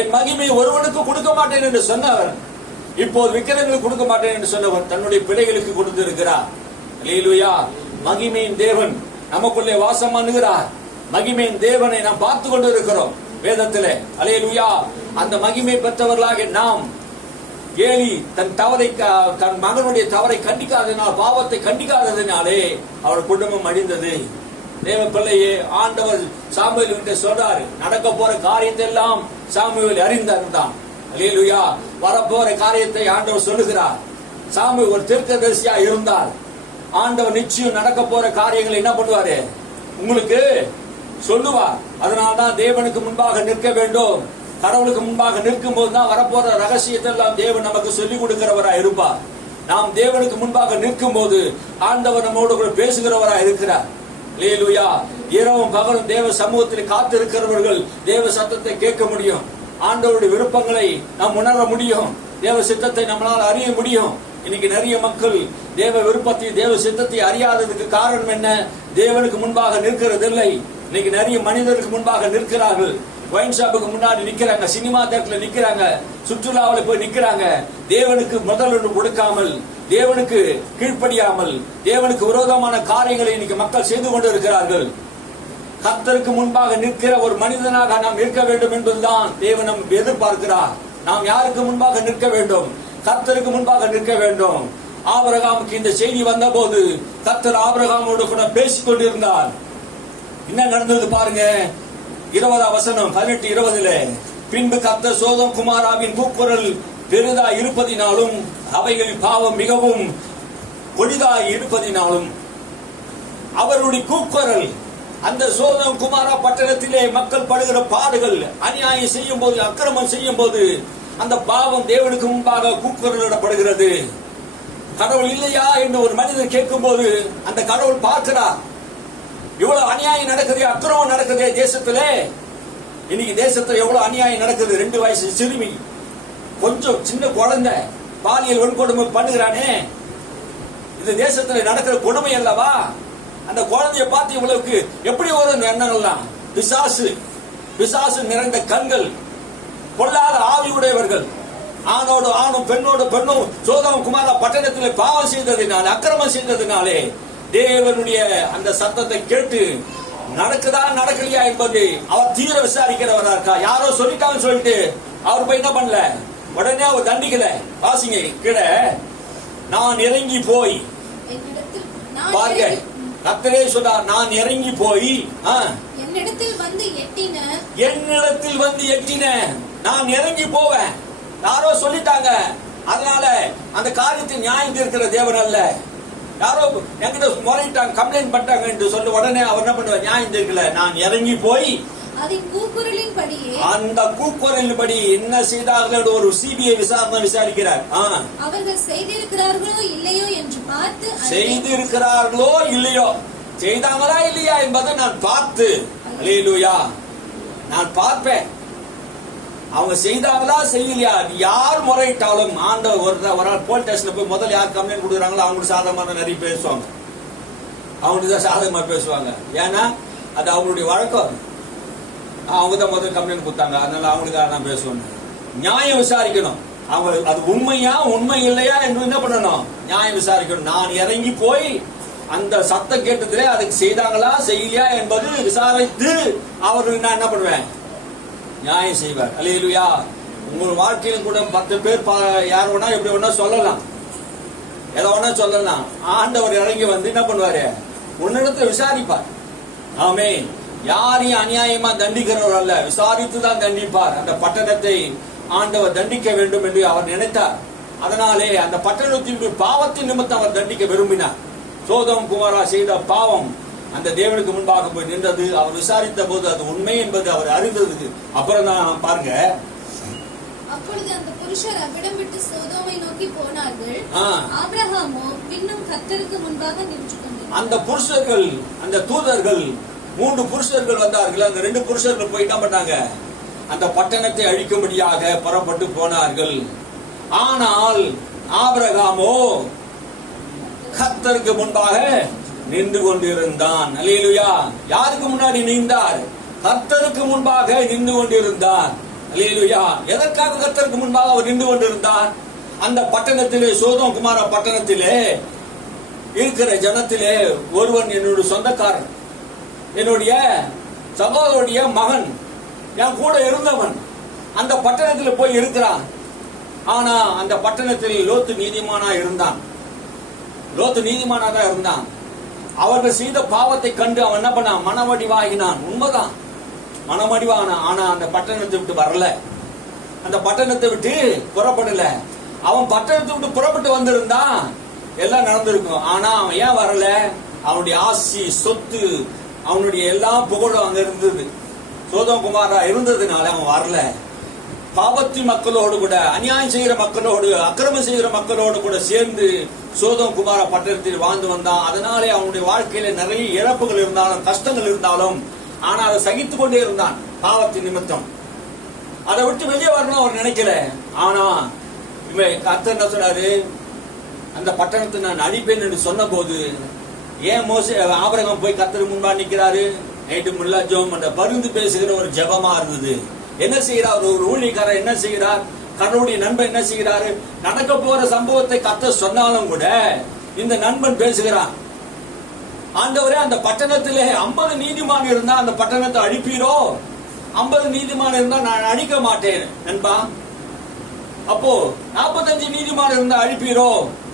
என் மகிமை ஒருவனுக்கு கொடுக்க மாட்டேன் என்று சொன்னவர், இப்போது விக்கிரங்களுக்கு கொடுக்க மாட்டேன் என்று சொன்னவர் தன்னுடைய பிள்ளைகளுக்கு கொடுத்திருக்கிறார். அல்லேலூயா. மகிமையின் தேவன் நமக்குள்ளே வாசம் பண்ணுகிறார். மகிமையின் தேவனை நாம் பார்த்து கொண்டு இருக்கிறோம் வேதத்திலே. அல்லேலூயா. அந்த மகிமை பெற்றவர்களாக நாம், ஏலி தன் மகனுடைய தவறை கண்டிக்காததினால், பாவத்தை கண்டிக்காததினாலே அவர் குடும்பம் அழிந்தது. தேவ பிள்ளையே, ஆண்டவர் சாமுவேல் கிட்ட சொல்றாரு, நடக்க போற காரியத்தை எல்லாம் சாமுவேல் அறிந்திருந்தான். அல்லேலூயா. வரப்போற காரியத்தை ஆண்டவர் சொல்லுகிறார். சாமுவேல் ஒரு தீர்க்கதரிசியா இருந்தால் ஆண்டவர் நிச்சயம் நடக்க போற காரியங்களை என்ன பண்ணுவாரு, உங்களுக்கு சொல்லுவார். அதனால்தான் தேவனுக்கு முன்பாக நிற்க வேண்டும். கடவுளுக்கு முன்பாக நிற்கும் போதுதான் வரப்போற ரகசியத்தை எல்லாம் தேவன் நமக்கு சொல்லிக் கொடுக்கிறவராய் இருப்பார். நாம் தேவனுக்கு முன்பாக நிற்கும் போது ஆண்டவர் நம்மோடு கூட பேசுகிறவராய் இருக்கிறார். அல்லேலூயா. இரவும் பகலும் தேவ சமூகத்தில் காத்து இருக்கிறவர்கள் தேவ சத்தத்தை கேட்க முடியும். ஆண்டவருடைய விருப்பங்களை நாம் உணர முடியும். தேவ சித்தத்தை நம்மளால் அறிய முடியும். இன்னைக்கு நிறைய மக்கள் தேவ விருப்பத்தை, தேவ சித்தத்தை அறியாததுக்கு காரணம் என்ன? தேவனுக்கு முன்பாக நிற்கிறதில்லை. இன்னைக்கு நிறைய மனிதருக்கு முன்பாக நிற்கிறார்கள். ஒயின் ஷாப்புக்கு முன்னாடி நிக்கிறாங்க, சினிமா தேட்டர்ல நிக்கிறாங்க, சுற்றுலாவில் போய் நிக்கிறாங்க. தேவனுக்கு முதல் கொடுக்காமல், தேவனுக்கு கீழ்ப்படியாமல், தேவனுக்கு விரோதமான காரியங்களை இன்னைக்கு மக்கள் செய்து கொண்டு இருக்கிறார்கள். கர்த்தருக்கு முன்பாக நிற்கிற ஒரு மனிதனாக நாம் நிற்க வேண்டும் என்பதுதான் தேவன் நம் எதிர்பார்க்கிறார். நாம் யாருக்கு முன்பாக நிற்க வேண்டும்? கர்த்தருக்கு முன்பாக நிற்க வேண்டும். ஆபிரகாமுக்கு இந்த செய்தி வந்த போது கர்த்தர் ஆபிரகாமோடு கூட பேசிக் கொண்டிருந்தார். என்ன நடந்தது பாருங்க. 20ஆம் வசனம் 18:20. பின்பு கர்த்தர் சோதோம் குமாராவின் கூக்குரல் பெரிதாய் இருப்பதினாலும் அவைகளின் பாவம் மிகவும் கொடிதாய் இருப்பதினாலும் அவருடைய கூக்குரல், அந்த சோதோம் குமாரா பட்டணத்திலே மக்கள் படுகிற பாடுகள், அநியாயம் செய்யும் போது, அக்கிரமம் செய்யும் போது அந்த பாவம் தேவனுக்கு முன்பாக கூக்குரலிடப்படுகிறது. கடவுள் இல்லையா என்று ஒரு மனிதன் கேட்கும் போது அந்த கடவுள் பார்க்கிறார். இவ்வளவு அநியாயம் நடக்குது, அக்கிரமம் நடக்குது தேசத்திலே. இன்னைக்கு தேசத்துல எவ்வளவு அநியாயம் நடக்குது. 2 வயசு சிறுமி, கொஞ்சம் சின்ன குழந்தை பாலியல் வன்கொடுமை பண்ணுகிறானே, இது தேசத்துல நடக்கிற கொடுமை அல்லவா? அந்த குழந்தைய பார்த்து இவ்வளவுக்கு எப்படி ஒரு எண்ணங்கள்லாம்? பிசாசு நிறைந்த கண்கள், பொல்லாத ஆவியுடையவர்கள், ஆணோடு ஆணும் பெண்ணோடு பெண்ணும் சோதோம் குமாரா பட்டணத்தில் பாவம் செய்ததினாலே, அக்கிரமம் செய்ததினாலே தேவனுடைய அந்த சத்தத்தை கேட்டு நடக்குதா நடக்கலையா என்பது அவர் தீர விசாரிக்கிறவரா இருக்கா? யாரோ சொல்லிட்டாங்கன்னு சொல்லிட்டு அவர் போய் என்ன பண்ணல, உடனே அவர் தண்டிக்கல. வாசிங்க கீழே, நான் இறங்கி போய் பாருங்க, கர்த்தரே சொன்னார், நான் இறங்கி போய் என்னிடத்தில் வந்து எட்டின, நான் இறங்கி போவேன். யாரோ சொல்லிட்டாங்க, அதனால அந்த காரியத்தை நியாயம் தீர்க்கிற தேவன் அல்ல. யாரோ என்கிட்ட முறையிட்டாங்க, கம்ப்ளைண்ட் பண்ணிட்டாங்க என்று சொல்லி உடனே அவர் என்ன பண்ணுவார்? நியாயம் தீர்க்கல. நான் இறங்கி போய் அந்த கூக்குரலின்படி என்ன செய்தார்கள் ஒரு சிபிஐ விசாரணை விசாரிக்கிறார். அவர்கள் செய்திருக்கிறார்களோ இல்லையோ என்று பார்த்து, செய்திருக்கிறார்களோ இல்லையோ, செய்தாங்களா இல்லையா என்பதை நான் பார்த்து, அல்லேலூயா, நான் பார்ப்பேன். அவங்க செய்தாங்களா செய்யலையா, யார் முறையிட்டாலும் ஆண்டவர் ஒரு போலீஸ் ஸ்டேஷன்ல போய் முதல்ல யார் கம்ப்ளைண்ட் கொடுக்குறாங்களோ அவங்களுக்கு சாதகமா தான் நிறைய பேசுவாங்க. அவங்களுக்கு தான் சாதகமா பேசுவாங்க. ஏன்னா அது அவங்களுடைய வழக்கம். அவங்க தான் முதல் கம்ப்ளைண்ட் கொடுத்தாங்க, அதனால அவங்களுக்காக தான் பேசுவாங்க. நியாயம் விசாரிக்கணும். அவங்க அது உண்மையா உண்மை இல்லையா என்று என்ன பண்ணணும்? நியாயம் விசாரிக்கணும். நான் இறங்கி போய் அந்த சத்தம் கேட்டதுல அதுக்கு செய்தாங்களா செய்யலையா என்பது விசாரித்து அவருக்கு நான் என்ன பண்ணுவேன்? நியாயம் செய்வார். அல்லேலூயா. உங்க வாழ்க்கையிலும் கூட 10 பேர் யார் வேணா எப்படி வேணா சொல்லலாம், எதை வேணா சொல்லலாம். ஆண்டவர் இறங்கி வந்து என்ன பண்ணுவாரு? உன்னிடத்துல விசாரிப்பார். ஆமென். யாரையும் அநியாயமா தண்டிக்கிறவர் அல்ல, விசாரித்து தான் தண்டிப்பார். அந்த பட்டணத்தை ஆண்டவர் தண்டிக்க வேண்டும் என்று அவர் நினைத்தார். அதனாலே அந்த பட்டணத்தின் பாவத்தின் நிமித்தம் அவர் தண்டிக்க விரும்பினார். சோதோம் குமாரா செய்த பாவம் அந்த தேவனுக்கு முன்பாக போய் நின்றது. அவர் விசாரித்த போது அது உண்மை என்பது அவர் அறிந்ததுக்கு அப்புறம் தான் பாருங்க, அப்பொழுது அந்த புருஷர் அவ்விடம் விட்டு சோதோமை நோக்கி போனார்கள். ஆபிரகாமோ பின்னும் கர்த்தருக்கு முன்பாக நின்று கொண்டிருந்தார். அந்த புருஷர்கள், அந்த தூதர்கள் 3 புருஷர்கள் வந்தார்கள். அந்த 2 புருஷர்கள் போய் என்ன பண்ணாங்க? அந்த பட்டணத்தை அழிக்கும்படியாக புறப்பட்டு போனார்கள். ஆனால் ஆபிரகாமோ கர்த்தருக்கு முன்பாக நின்று கொண்டிருந்தான். அல்லேலூயா. யாருக்கு முன்னாடி நின்றார்? கர்த்தருக்கு முன்பாக நின்று கொண்டிருந்தார். அல்லேலூயா. எதற்காக கர்த்தருக்கு முன்பாக அவர் நின்று கொண்டிருந்தார்? அந்த பட்டணத்திலே, சோதோம் குமாரா பட்டணத்திலே இருக்கிற ஜனத்திலே ஒருவன் என்னுடைய சொந்தக்காரன், என்னுடைய சகோதரனுடைய மகன், என் கூட இருந்தவன் அந்த பட்டணத்தில் போய் இருக்கிறான். ஆனா அந்த பட்டணத்தில் லோத்து நீதிமானா இருந்தான். லோத்து நீதிமானா தான் இருந்தான். அவர்கள் செய்த பாவத்தை கண்டு அவன் என்ன பண்ணான்? மனவடிவாகினான். உண்மைதான், மனவடிவானான். ஆனா அந்த பட்டணத்தை விட்டு வரல, அந்த பட்டணத்தை விட்டு புறப்படல. அவன் பட்டணத்தை விட்டு புறப்பட்டு வந்திருந்தான், எல்லாம் நடந்திருக்கும். ஆனா அவன் ஏன் வரல? அவனுடைய ஆசி, சொத்து, அவனுடைய எல்லா புகழும் அங்க இருந்தது. சோதோம் குமாரா இருந்ததுனால அவன் வரல. பாவத்தின் மக்களோடு கூட, அநியாயம் செய்கிற மக்களோடு, அக்கிரமம் செய்கிற மக்களோடு கூட சேர்ந்து சோதோம் குமாரா பட்டணத்தில் வாழ்ந்து வந்தான். அதனாலே அவனுடைய வாழ்க்கையில நிறைய இழப்புகள் இருந்தாலும், கஷ்டங்கள் இருந்தாலும், ஆனா அதை சகித்துக் கொண்டே இருந்தான் பாவத்தின் நிமித்தம். அதை விட்டு வெளியே வரணும் அவர் நினைக்கல. ஆனா இவன் கர்த்தர் என்ன சொன்னாரு? அந்த பட்டணத்தை நான் அழிப்பேன் என்று சொன்ன போது ஏன் ஆபிரகாம் போய் கர்த்தருக்கு முன்பா நிக்கிறாரு? நைட்டு முல்லா ஜெபம் பண்ற, பரிந்து பேசுகிற ஒரு ஜெபமா இருந்தது. என்ன செய்யறார்? ஒரு ஊழியக்காரர் என்ன செய்கிறார்? கடவுளுடைய நண்பன் என்ன செய்கிறாரு? நடக்க போற சம்பவத்தை கர்த்தர் சொன்னாலும் கூட இந்த நண்பன் பேசுகிறான், ஆண்டவரே அந்த பட்டணத்திலே 50 நீதிமான் இருந்தா அந்த பட்டணத்தை அழிப்பீரோ? 50 நீதிமான் இருந்தா நான் அழிக்க மாட்டேன் நண்பா. அப்போ 45 நீதிமான் இருந்தா அழிப்பீரோ?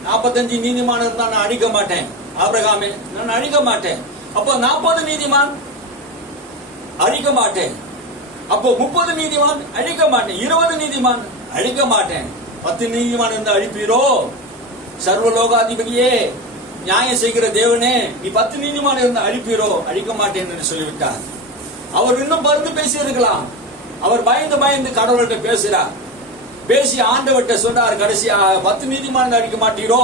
45 நீதிமான் இருந்தா நான் அழிக்க மாட்டேன் ஆபிரகாமே, நான் அழிக்க மாட்டேன். அப்போ 40 நீதிமான் அழிக்க மாட்டேன். அப்போ 30 நீதிமான் அழிக்க மாட்டேன். 20 நீதிமான் அழிக்க மாட்டேன். 10 நீதிமான் இருந்தா அழிப்பீரோ? சர்வலோகாதிபதியே, நியாயம் செய்கிற தேவனே, நீ 10 நீதிமான் இருந்து அழிப்பீரோ? அழிக்க மாட்டேன் என்று சொல்லிவிட்டார். அவர் இன்னும் பருந்து பேசி இருக்கலாம். அவர் பயந்து பயந்து கடவுள்கிட்ட பேசுறார். பேசி ஆண்டவர்கிட்ட சொன்னார், கடைசியா 10 நீதிமான் அழிக்க மாட்டீரோ?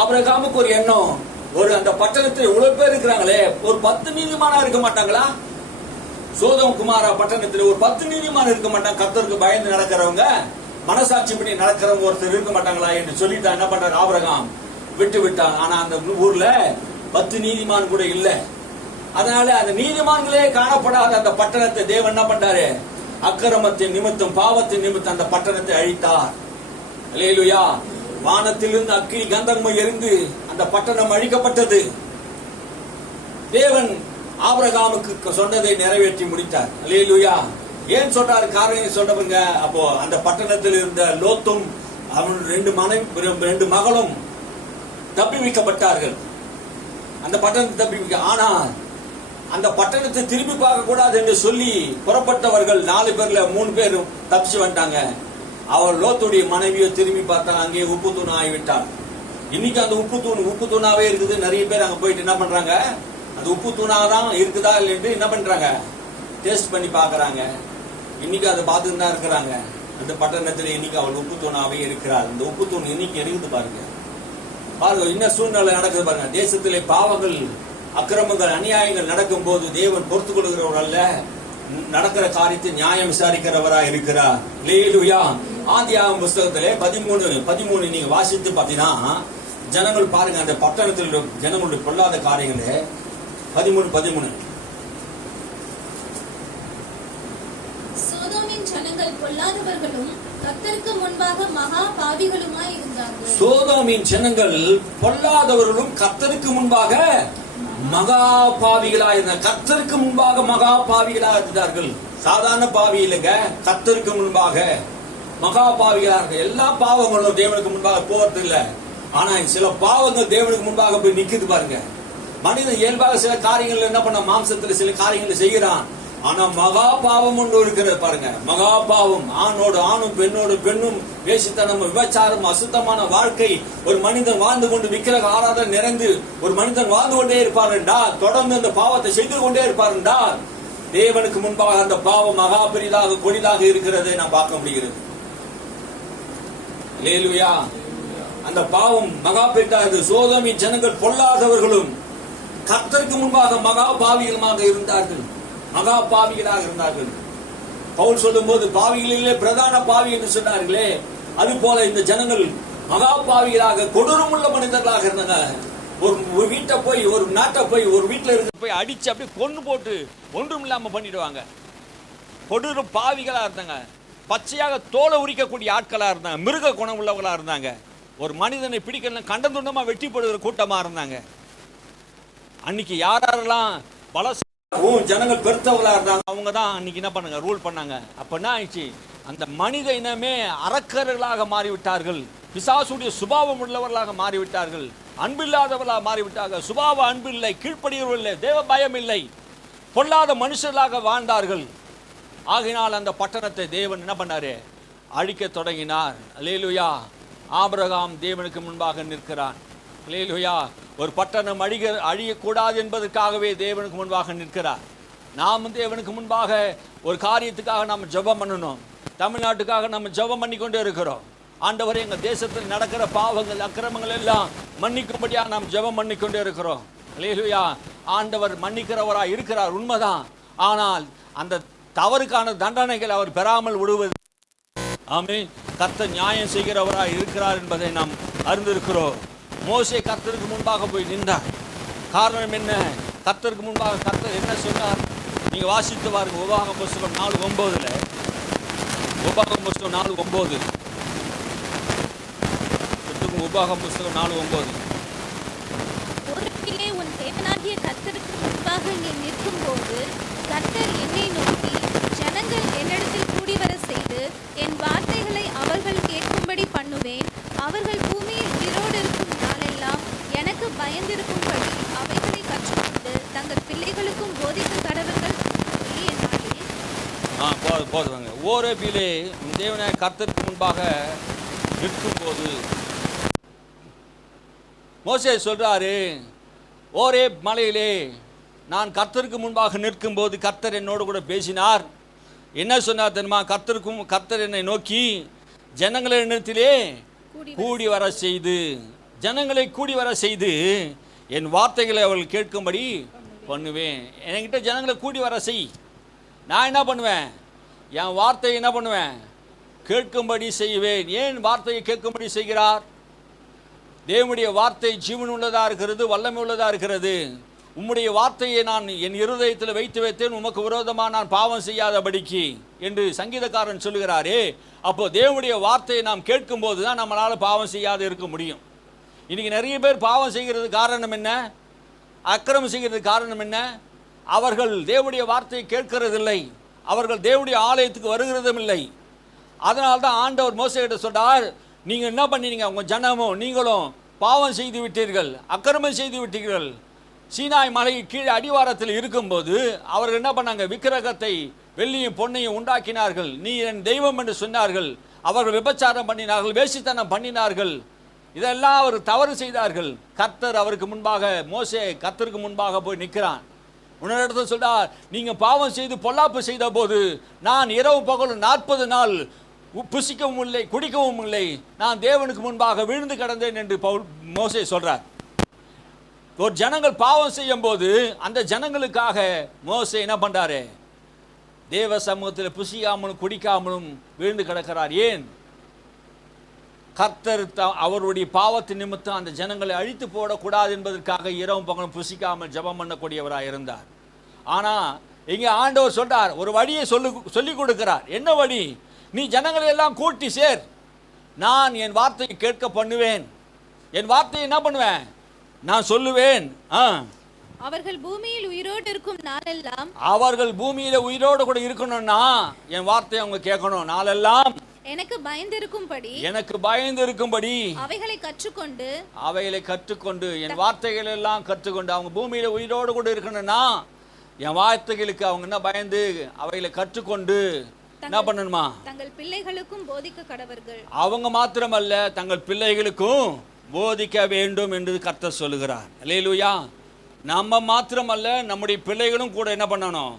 ஆபிரகாமுக்கு ஒரு எண்ணம், ஒரு அந்த பட்டணத்தில் இவ்வளவு பேர் இருக்கிறாங்களே, ஒரு 10 நீதிமானா இருக்க மாட்டாங்களா? சோதோம் குமாரா பட்டணத்தில் ஒரு 10 நீதிமான் இருக்க மாட்டாங்க. கர்த்தருக்கு பயந்து நடக்கிறவங்க, மனசாட்சி படி நடக்கிறவங்க ஒருத்தர் இருக்க மாட்டாங்களா என்று சொல்லிட்டு என்ன பண்றாரு ஆபிரகாம்? விட்டு விட்டான். ஆனா அந்த ஊர்ல 10 நீதிமான் கூட இல்ல. அதனால அந்த நீதிமான்களே காணப்படாத அந்த பட்டணத்தை தேவன் என்ன பண்றாரு? அக்கிரமத்தின் நிமித்தம், பாவத்தின் நிமித்தம் அந்த பட்டணத்தை அழித்தார். அல்லேலூயா. வானத்திலிருந்து அக்கினி கந்தகம் எரிந்து அந்த பட்டணம் அழிக்கப்பட்டது. தேவன் ஆபிரகாமுக்கு சொன்னதை நிறைவேற்றி முடித்தார். அல்லேலூயா. ஏன் சொல்றாரு? காரணம் சொல்றவங்க, அப்போ அந்த பட்டணத்தில் இருந்த லோத்தும் அவன் 2 மகளும் தப்பி வைக்கப்பட்டார்கள். அந்த பட்டணத்தை தப்பி வைக்க. ஆனால் அந்த பட்டணத்தை திரும்பி பார்க்க கூடாது என்று சொல்லி புறப்பட்டவர்கள் 4 பேர்ல 3 பேரும் தப்பிச்சு வந்துட்டாங்க. அவர் லோத்துடைய மனைவியை திரும்பி பார்த்தா அங்கே உப்பு தூண் ஆகிவிட்டார். இன்னைக்கு அந்த உப்பு தூணாவே இருக்குது. நிறைய பேர் அங்க போயிட்டு என்ன பண்றாங்க? அந்த உப்பு தூணாதான் இருக்குதா இல்லைன்னு என்ன பண்றாங்க? டேஸ்ட் பண்ணி பாக்குறாங்க. இன்னைக்கு அதை பார்த்துட்டு தான் இருக்கிறாங்க. அந்த பட்டணத்துல இன்னைக்கு அவள் உப்பு தூணாவே இருக்கிறார். இந்த உப்பு தூண் இன்னைக்கு இருக்குது பாருங்க. பாருங்க என்ன சூழ்நிலை நடக்குது பாருங்க. தேசத்திலே பாவங்கள், அக்கிரமங்கள், அநியாயங்கள் நடக்கும் போது தேவன் பொறுத்து கொள்கிறவர் அல்ல, நடக்கிற காரியத்தை நியாயம் விசாரிக்கிறவரா இருக்கிறார். அல்லேலூயா. ஆதியாகமம் புஸ்தகத்திலே 13 நீங்க வாசித்து பார்த்தீங்கன்னா ஜனங்கள் பாருங்க, அந்த பட்டணத்தில் ஜனங்களுடைய பொல்லாத காரியங்களே 13 சோதோமின் ஜனங்கள் பொல்லாதவர்களும் கர்த்தருக்கு முன்பாக மகா பாவிகளுமாய் இருந்தார்கள். சோதோமின் ஜனங்கள் பொல்லாதவர்களும் கர்த்தருக்கு முன்பாக மகா பாவிகளா இருந்தார். கர்த்தருக்கு முன்பாக மகா பாவிகளா இருந்தார்கள். சாதாரண பாவி இல்லைங்க, கர்த்தருக்கு முன்பாக மகா பாவிகளா இருக்கு. எல்லா பாவங்களும் தேவனுக்கு முன்பாக போறது இல்ல. ஆனா சில பாவங்கள் தேவனுக்கு முன்பாக போய் நிக்குது பாருங்க. மனிதன் இயல்பாக சில காரியங்கள் என்ன பண்ண, மாம்சத்துல சில காரியங்களை செய்கிறான். ஆனா மகா பாவம் ஒன்று இருக்கிறது பாருங்க. மகா பாவம், ஆணோடு ஆணும் பெண்ணோடு பெண்ணும் வேசித்தனம், விபச்சாரம், அசுத்தமான வாழ்க்கை. ஒரு மனிதன் வாழ்ந்து கொண்டு விக்கிரக ஆராதனை நிறைந்து ஒரு மனிதன் வாழ்ந்து கொண்டே இருப்பார் என்றால், தொடர்ந்து அந்த பாவத்தை செய்து கொண்டே இருப்பார் என்றால், தேவனுக்கு முன்பாக அந்த பாவம் மகா பெரிதாக கொடிதாக இருக்கிறதை நாம் பார்க்க முடிகிறது. அல்லேலூயா. அந்த பாவம் மகா பெரிதாக. சோதோமின் ஜனங்கள் பொல்லாதவர்களும் கர்த்தருக்கு முன்பாக மகா பாவிகளுமாக இருந்தார்கள். மகா பாவிகளாக இருந்தார்கள். பவுல் சொல்லும் போது பாவிகளிலே பிரதான பாவி என்று சொன்னார்களே, அது போல இந்த ஜனங்கள் மகா பாவிகளாக, கொடூரமுள்ள மனிதர்களாக இருந்தாங்க. ஒரு வீட்டை போய், ஒரு நாட்டை போய், ஒரு வீட்டில் இருந்து போய் அடிச்சு அப்படியே கொண்டு போட்டு ஒன்றும் இல்லாம பண்ணிடுவாங்க. கொடூர பாவிகளா இருந்தாங்க. பச்சையாக தோலை உரிக்கக்கூடிய ஆட்களா இருந்தாங்க. மிருக குணம் உள்ளவர்களா இருந்தாங்க. ஒரு மனிதனை பிடிக்கணும் கண்டம் துண்டமா வெட்டி போடுகிற கூட்டமா இருந்தாங்க. அன்னைக்கு யாரெல்லாம் பல ஜனங்கள் பெருத்தவர்களா இருந்தாங்க, அவங்க தான் அன்னைக்கு என்ன பண்ணாங்க, ரூல் பண்ணாங்க. அப்ப என்ன ஆயிடுச்சு, அந்த மனித இனமே அரக்கர்களாக மாறிவிட்டார்கள். பிசாசுடைய சுபாவம் உள்ளவர்களாக மாறிவிட்டார்கள். அன்பில்லாதவர்களாக மாறிவிட்டார்கள். சுபாவ அன்பு இல்லை, கீழ்ப்படியவர்கள் இல்லை, தேவ பயம் இல்லை, பொல்லாத மனுஷர்களாக வாழ்ந்தார்கள். ஆகினால் அந்த பட்டணத்தை தேவன் என்ன பண்ணாரு, அழிக்க தொடங்கினார். அல்லேலூயா. ஆபிரகாம் தேவனுக்கு முன்பாக நிற்கிறான். அல்லேலூயா. ஒரு பட்டணம் அழியக்கூடாது என்பதற்காகவே தேவனுக்கு முன்பாக நிற்கிறார். நாம் தேவனுக்கு முன்பாக ஒரு காரியத்துக்காக நாம் ஜெபம் பண்ணணும். தமிழ்நாட்டுக்காக நம்ம ஜெபம் பண்ணி கொண்டே இருக்கிறோம். ஆண்டவரே, எங்கள் தேசத்தில் நடக்கிற பாவங்கள், அக்கிரமங்கள் எல்லாம் மன்னிக்கும்படியாக நாம் ஜெபம் பண்ணி கொண்டே இருக்கிறோம். அல்லேலூயா. ஆண்டவர் மன்னிக்கிறவராக இருக்கிறார், உண்மைதான். ஆனால் அந்த தவறுக்கான தண்டனைகள் அவர் பெறாமல் விடுவது. ஆமென். கர்த்தர் நியாயம் செய்கிறவராக இருக்கிறார் என்பதை நாம் அறிந்திருக்கிறோம். மோசே கர்த்தருக்கு முன்பாக போய் நின்றார். காரணம் என்ன? கர்த்தருக்கு முன்பாக கர்த்தர் என்ன சொன்னார்? நீங்க வாசித்து பாருங்க. உபாகமம் புஸ்தகம் 4:9. உபாகமம் புஸ்தகம் 4:9. உபாகமம் புஸ்தகம் 4:9. ஒருவேளை உன் தேவனாகிய கர்த்தருக்கு முன்பாக நீ நிற்கும் போது கர்த்தர் என்னை நோக்கி, ஜனங்கள் என்னிடத்தில் கூடிவர செய்து என் வார்த்தைகளை அவர்கள் கேட்கும்படி பண்ணுவேன். அவர்கள் பூமியில் உயிரோடு இருக்கும் நாளெல்லாம் எனக்கு பயந்திருக்கும்படி அவைகளை கற்றுக்கொண்டு தங்கள் பிள்ளைகளுக்கும் போதிக்க கடவர்கள் என்றாரே. போதுவாங்க. ஓரேபிலே தேவனாய கர்த்தருக்கு முன்பாக நிற்கும் போது மோசே சொல்றாரு, ஓரே மலையிலே நான் கர்த்தருக்கு முன்பாக நிற்கும் போது கர்த்தர் என்னோடு கூட பேசினார். என்ன சொன்னார் தெரியுமா? கர்த்தர் என்னை நோக்கி ஜனங்களிடத்திலே கூடி வர செய்து, ஜனங்களை கூடி வர செய்து என் வார்த்தைகளை அவர்கள் கேட்கும்படி பண்ணுவேன். என்கிட்ட ஜனங்களை கூடி வர செய். நான் என்ன பண்ணுவேன்? என் வார்த்தையை என்ன பண்ணுவேன்? கேட்கும்படி செய்வேன். ஏன் வார்த்தையை கேட்கும்படி செய்கிறார்? தேவனுடைய வார்த்தை ஜீவன் உள்ளதாக இருக்கிறது, வல்லமை உள்ளதாக இருக்கிறது. உம்முடைய வார்த்தையை நான் என் இருதயத்தில் வைத்து வைத்தேன், உமக்கு விரோதமாக நான் பாவம் செய்யாதபடிக்கு என்று சங்கீதக்காரன் சொல்லுகிறாரே. அப்போ தேவனுடைய வார்த்தையை நாம் கேட்கும்போது தான் நம்மளால் பாவம் செய்யாது இருக்க முடியும். இன்னைக்கு நிறைய பேர் பாவம் செய்கிறது காரணம் என்ன? அக்கிரமம் செய்கிறது காரணம் என்ன? அவர்கள் தேவனுடைய வார்த்தையை கேட்கிறதில்லை, அவர்கள் தேவனுடைய ஆலயத்துக்கு வருகிறதும் இல்லை. அதனால தான் ஆண்டவர் மோசேகிட்ட சொல்றார், நீங்கள் என்ன பண்ணீங்க? உங்கள் ஜனமும் நீங்களும் பாவம் செய்து விட்டீர்கள், அக்கிரமம் செய்து விட்டீர்கள். சீனாய் மலை கீழே அடிவாரத்தில் இருக்கும்போது அவர்கள் என்ன பண்ணாங்க? விக்கிரகத்தை வெள்ளியும் பொன்னையும் உண்டாக்கினார்கள். நீ என் தெய்வம் என்று சொன்னார்கள். அவர்கள் விபச்சாரம் பண்ணினார்கள், வேசித்தனம் பண்ணினார்கள். இதெல்லாம் அவர் தவறு செய்தார்கள். கர்த்தர் அவருக்கு முன்பாக, மோசே கர்த்தருக்கு முன்பாக போய் நிற்கிறான். உன்னிடத்துல சொல்றார், நீங்க பாவம் செய்து பொல்லாப்பு செய்த போது நான் இரவு பகலும் 40 நாள் புசிக்கவும் இல்லை, குடிக்கவும் இல்லை, நான் தேவனுக்கு முன்பாக விழுந்து கிடந்தேன் என்று மோசே சொல்றார். ஒரு ஜனங்கள் பாவம் செய்யும் போது அந்த ஜனங்களுக்காக மோசே என்ன பண்றாரு? தேவ சமூகத்தில் புசிக்காமலும் குடிக்காமலும் விழுந்து கிடக்கிறார். ஏன்? கர்த்தர் அவருடைய பாவத்தின் நிமித்தம் அந்த ஜனங்களை அழித்து போடக்கூடாது என்பதற்காக இரவும் பகலும் புசிக்காமல் ஜெபம் பண்ணக்கூடியவராக இருந்தார். ஆனால் இங்கே ஆண்டவர் சொல்றார், ஒரு வழியை சொல்லிக் கொடுக்கிறார். என்ன வழி? நீ ஜனங்களை எல்லாம் கூட்டி சேர், நான் என் வார்த்தையை கேட்க பண்ணுவேன். என் வார்த்தையை என்ன பண்ணுவேன்? நான் சொல்லுவேன். அவர்கள் பூமியில் உயிரோடு இருக்கும் நாளெல்லாம், அவர்கள் பூமியில உயிரோடு கூட இருக்கணும்னா என் வார்த்தையை அவங்க கேட்கணும். நாளெல்லாம் எனக்கு பயந்திருக்கும்படி, எனக்கு பயந்திருக்கும்படி அவைகளை கற்றுக்கொண்டு என் வார்த்தைகள் எல்லாம் கற்றுக்கொண்டு அவங்க பூமியில உயிரோடு கூட இருக்கணும்னா என் வார்த்தைகளுக்கு அவங்க என்ன பயந்து அவைகளை கற்றுக்கொண்டு என்ன பண்ணணுமா? தங்கள் பிள்ளைகளுக்கும் போதிக்க கடவர்கள். அவங்க மாத்திரமல்ல, தங்கள் பிள்ளைகளுக்கும் போதிக்க வேண்டும் என்று கர்த்தர் சொல்லுகிறார். அல்லேலூயா. நம்ம மாத்திரமல்ல, நம்முடைய பிள்ளைகளும் கூட என்ன பண்ணணும்?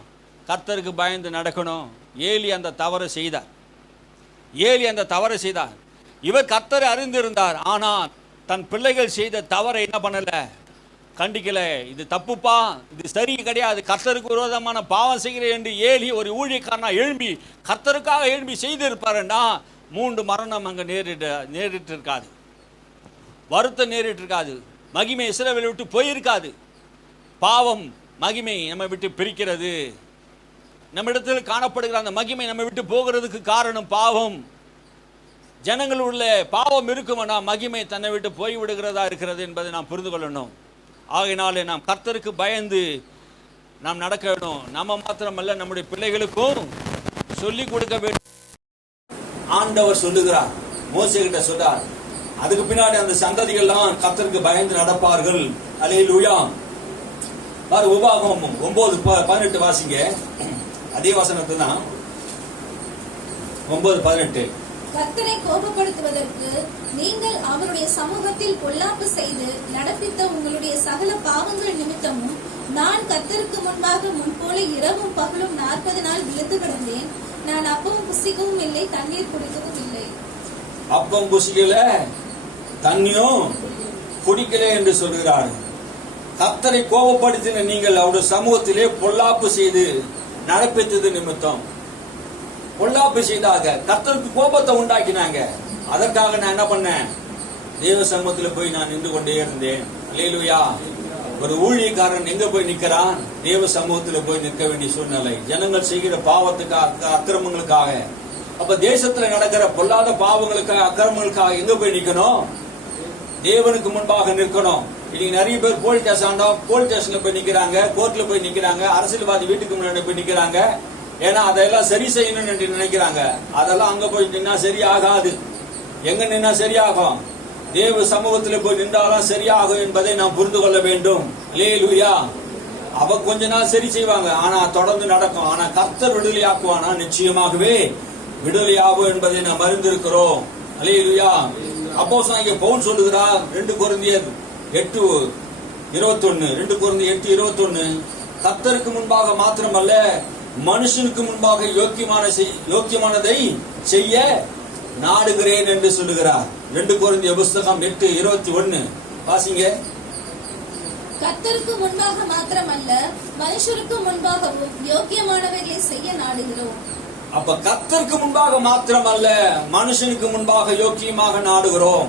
கர்த்தருக்கு பயந்து நடக்கணும். ஏலி அந்த தவறு செய்தார். இவர் கர்த்தரை அறிந்திருந்தார். ஆனால் தன் பிள்ளைகள் செய்த தவறை என்ன பண்ணல? கண்டிக்கல. இது தப்புப்பா, இது சரி கிடையாது, கர்த்தருக்கு விரோதமான பாவம் செய்கிறேன் என்று ஏலி ஒரு ஊழியக்காரனா எழும்பி கர்த்தருக்காக எழும்பி செய்திருப்பாருன்னா 3 மரணம் அங்கே நேரிட்டு இருக்காது, வருத்தம் நேரிட்டு இருக்காது, மகிமை இஸ்ரவேலை விட்டு போயிருக்காது. பாவம் மகிமை நம்ம விட்டு பிரிக்கிறது. நம்மிடத்தில் காணப்படுகிற அந்த மகிமை நம்ம விட்டு போகிறதுக்கு காரணம் பாவம். ஜனங்கள் உள்ள பாவம் இருக்குமானா மகிமை தன்னை விட்டு போய்விடுகிறதா இருக்கிறது என்பதை நாம் புரிந்து கொள்ளணும். ஆகையினாலே நாம் கர்த்தருக்கு பயந்து நாம் நடக்க வேண்டும். நம்ம மாத்திரமல்ல, நம்முடைய பிள்ளைகளுக்கும் சொல்லிக் கொடுக்க வேண்டும். ஆண்டவர் சொல்லுகிறார், மோசே கிட்ட சொல்றார். அதுக்கு பின்னாடி அந்த சந்ததிகள்லாம் கர்த்தருக்கு பயந்து நடப்பார்கள். அல்லேலூயா. உபாகமம் 9:18 வாசிங்க. அதே வசனத்தை தான் 9:18. கர்த்தரை கோபப்படுத்துவதற்கு நீங்கள் அவருடைய சமூகத்தில் பொல்லாப்பு செய்து நடப்பித்த உங்களுடைய சகல பாவங்கள் நிமித்தமும் நான் கர்த்தருக்கு முன்பாக முன்போல இரவும் பகலும் 40 நாள் விழுந்து கிடந்தேன். நான் அப்பவும் புசிக்கவும் இல்லை, தண்ணீர் குடிக்கவும் இல்லை. அப்பம் புசிக்கல, தண்ணியும் குடிக்கல என்று சொல்கிறார். கர்த்தரை கோபப்படுத்தின நீங்கள் அவருடைய சமூகத்திலே பொல்லாப்பு செய்து நடப்பித்தது நிமித்தம், பொல்லாப்பு செய்தாக கர்த்தருக்கு கோபத்தை உண்டாக்கினாங்க. அதற்காக நான் என்ன பண்ணேன்? தேவ சமூகத்தில் போய் நான் நின்று கொண்டே இருந்தேன். அல்லேலூயா. ஒரு ஊழியக்காரன் எங்க போய் நிற்கிறான்? தேவ சமூகத்தில் போய் நிற்க வேண்டிய சூழ்நிலை. ஜனங்கள் செய்கிற பாவத்துக்காக, அக்கிரமங்களுக்காக. அப்ப தேசத்துல நடக்கிற பொல்லாத பாவங்களுக்காக, அக்கிரமங்களுக்காக எங்க போய் நிக்கணும்? தேவனுக்கு முன்பாக நிற்கணும். இன்னைக்கு நிறைய பேர் போலீஸ் ஸ்டேஷன்ல போய் நிக்கிறாங்க, கோர்ட்ல போய் நிக்கிறாங்க, அரசியல்வாதி வீட்டுக்கு முன்னாடி போய் நிக்கிறாங்க. ஏன்னா அதெல்லாம் சரி செய்யணும்னு நினைக்கிறாங்க. அதெல்லாம் அங்க போய் நின்னா சரியாகாது. எங்க நின்னா சரியாகும்? தேவ சமூகத்தில் போய் நின்றாலும் சரியாகும் என்பதை நாம் புரிந்து கொள்ள வேண்டும். அல்லேலூயா. அவ கொஞ்ச நாள் சரி செய்வாங்க, ஆனா தொடர்ந்து நடக்கும். ஆனா கர்த்தர் விடுதலையாக்குவானா? நிச்சயமாகவே விடுதலையாகும் என்பதை நாம் அறிந்திருக்கிறோம். அல்லேலூயா. அப்போஸ்தலனாகிய பவுல் சொல்லுகிறார் 2 கொரிந்தியர் 8:21, 2 கொரிந்தியர் 8:21, கர்த்தருக்கு முன்பாக மாத்திரமல்ல மனுஷனுக்கு முன்பாக யோக்கியமானதை செய்ய நாடுகிறேன் என்று சொல்லுகிறார். 2 கொரிந்தியர் புஸ்தகம் 8:21 வாசிங்க. கர்த்தருக்கு முன்பாக மாத்திரமல்ல மனுஷருக்கு முன்பாகவும் யோக்கியமானவைகளை செய்ய நாடுகிறோம். அப்ப கர்த்தருக்கு முன்பாக மாத்திரமல்ல மனுஷனுக்கு முன்பாக யோக்கியமாக நாடுகிறோம்,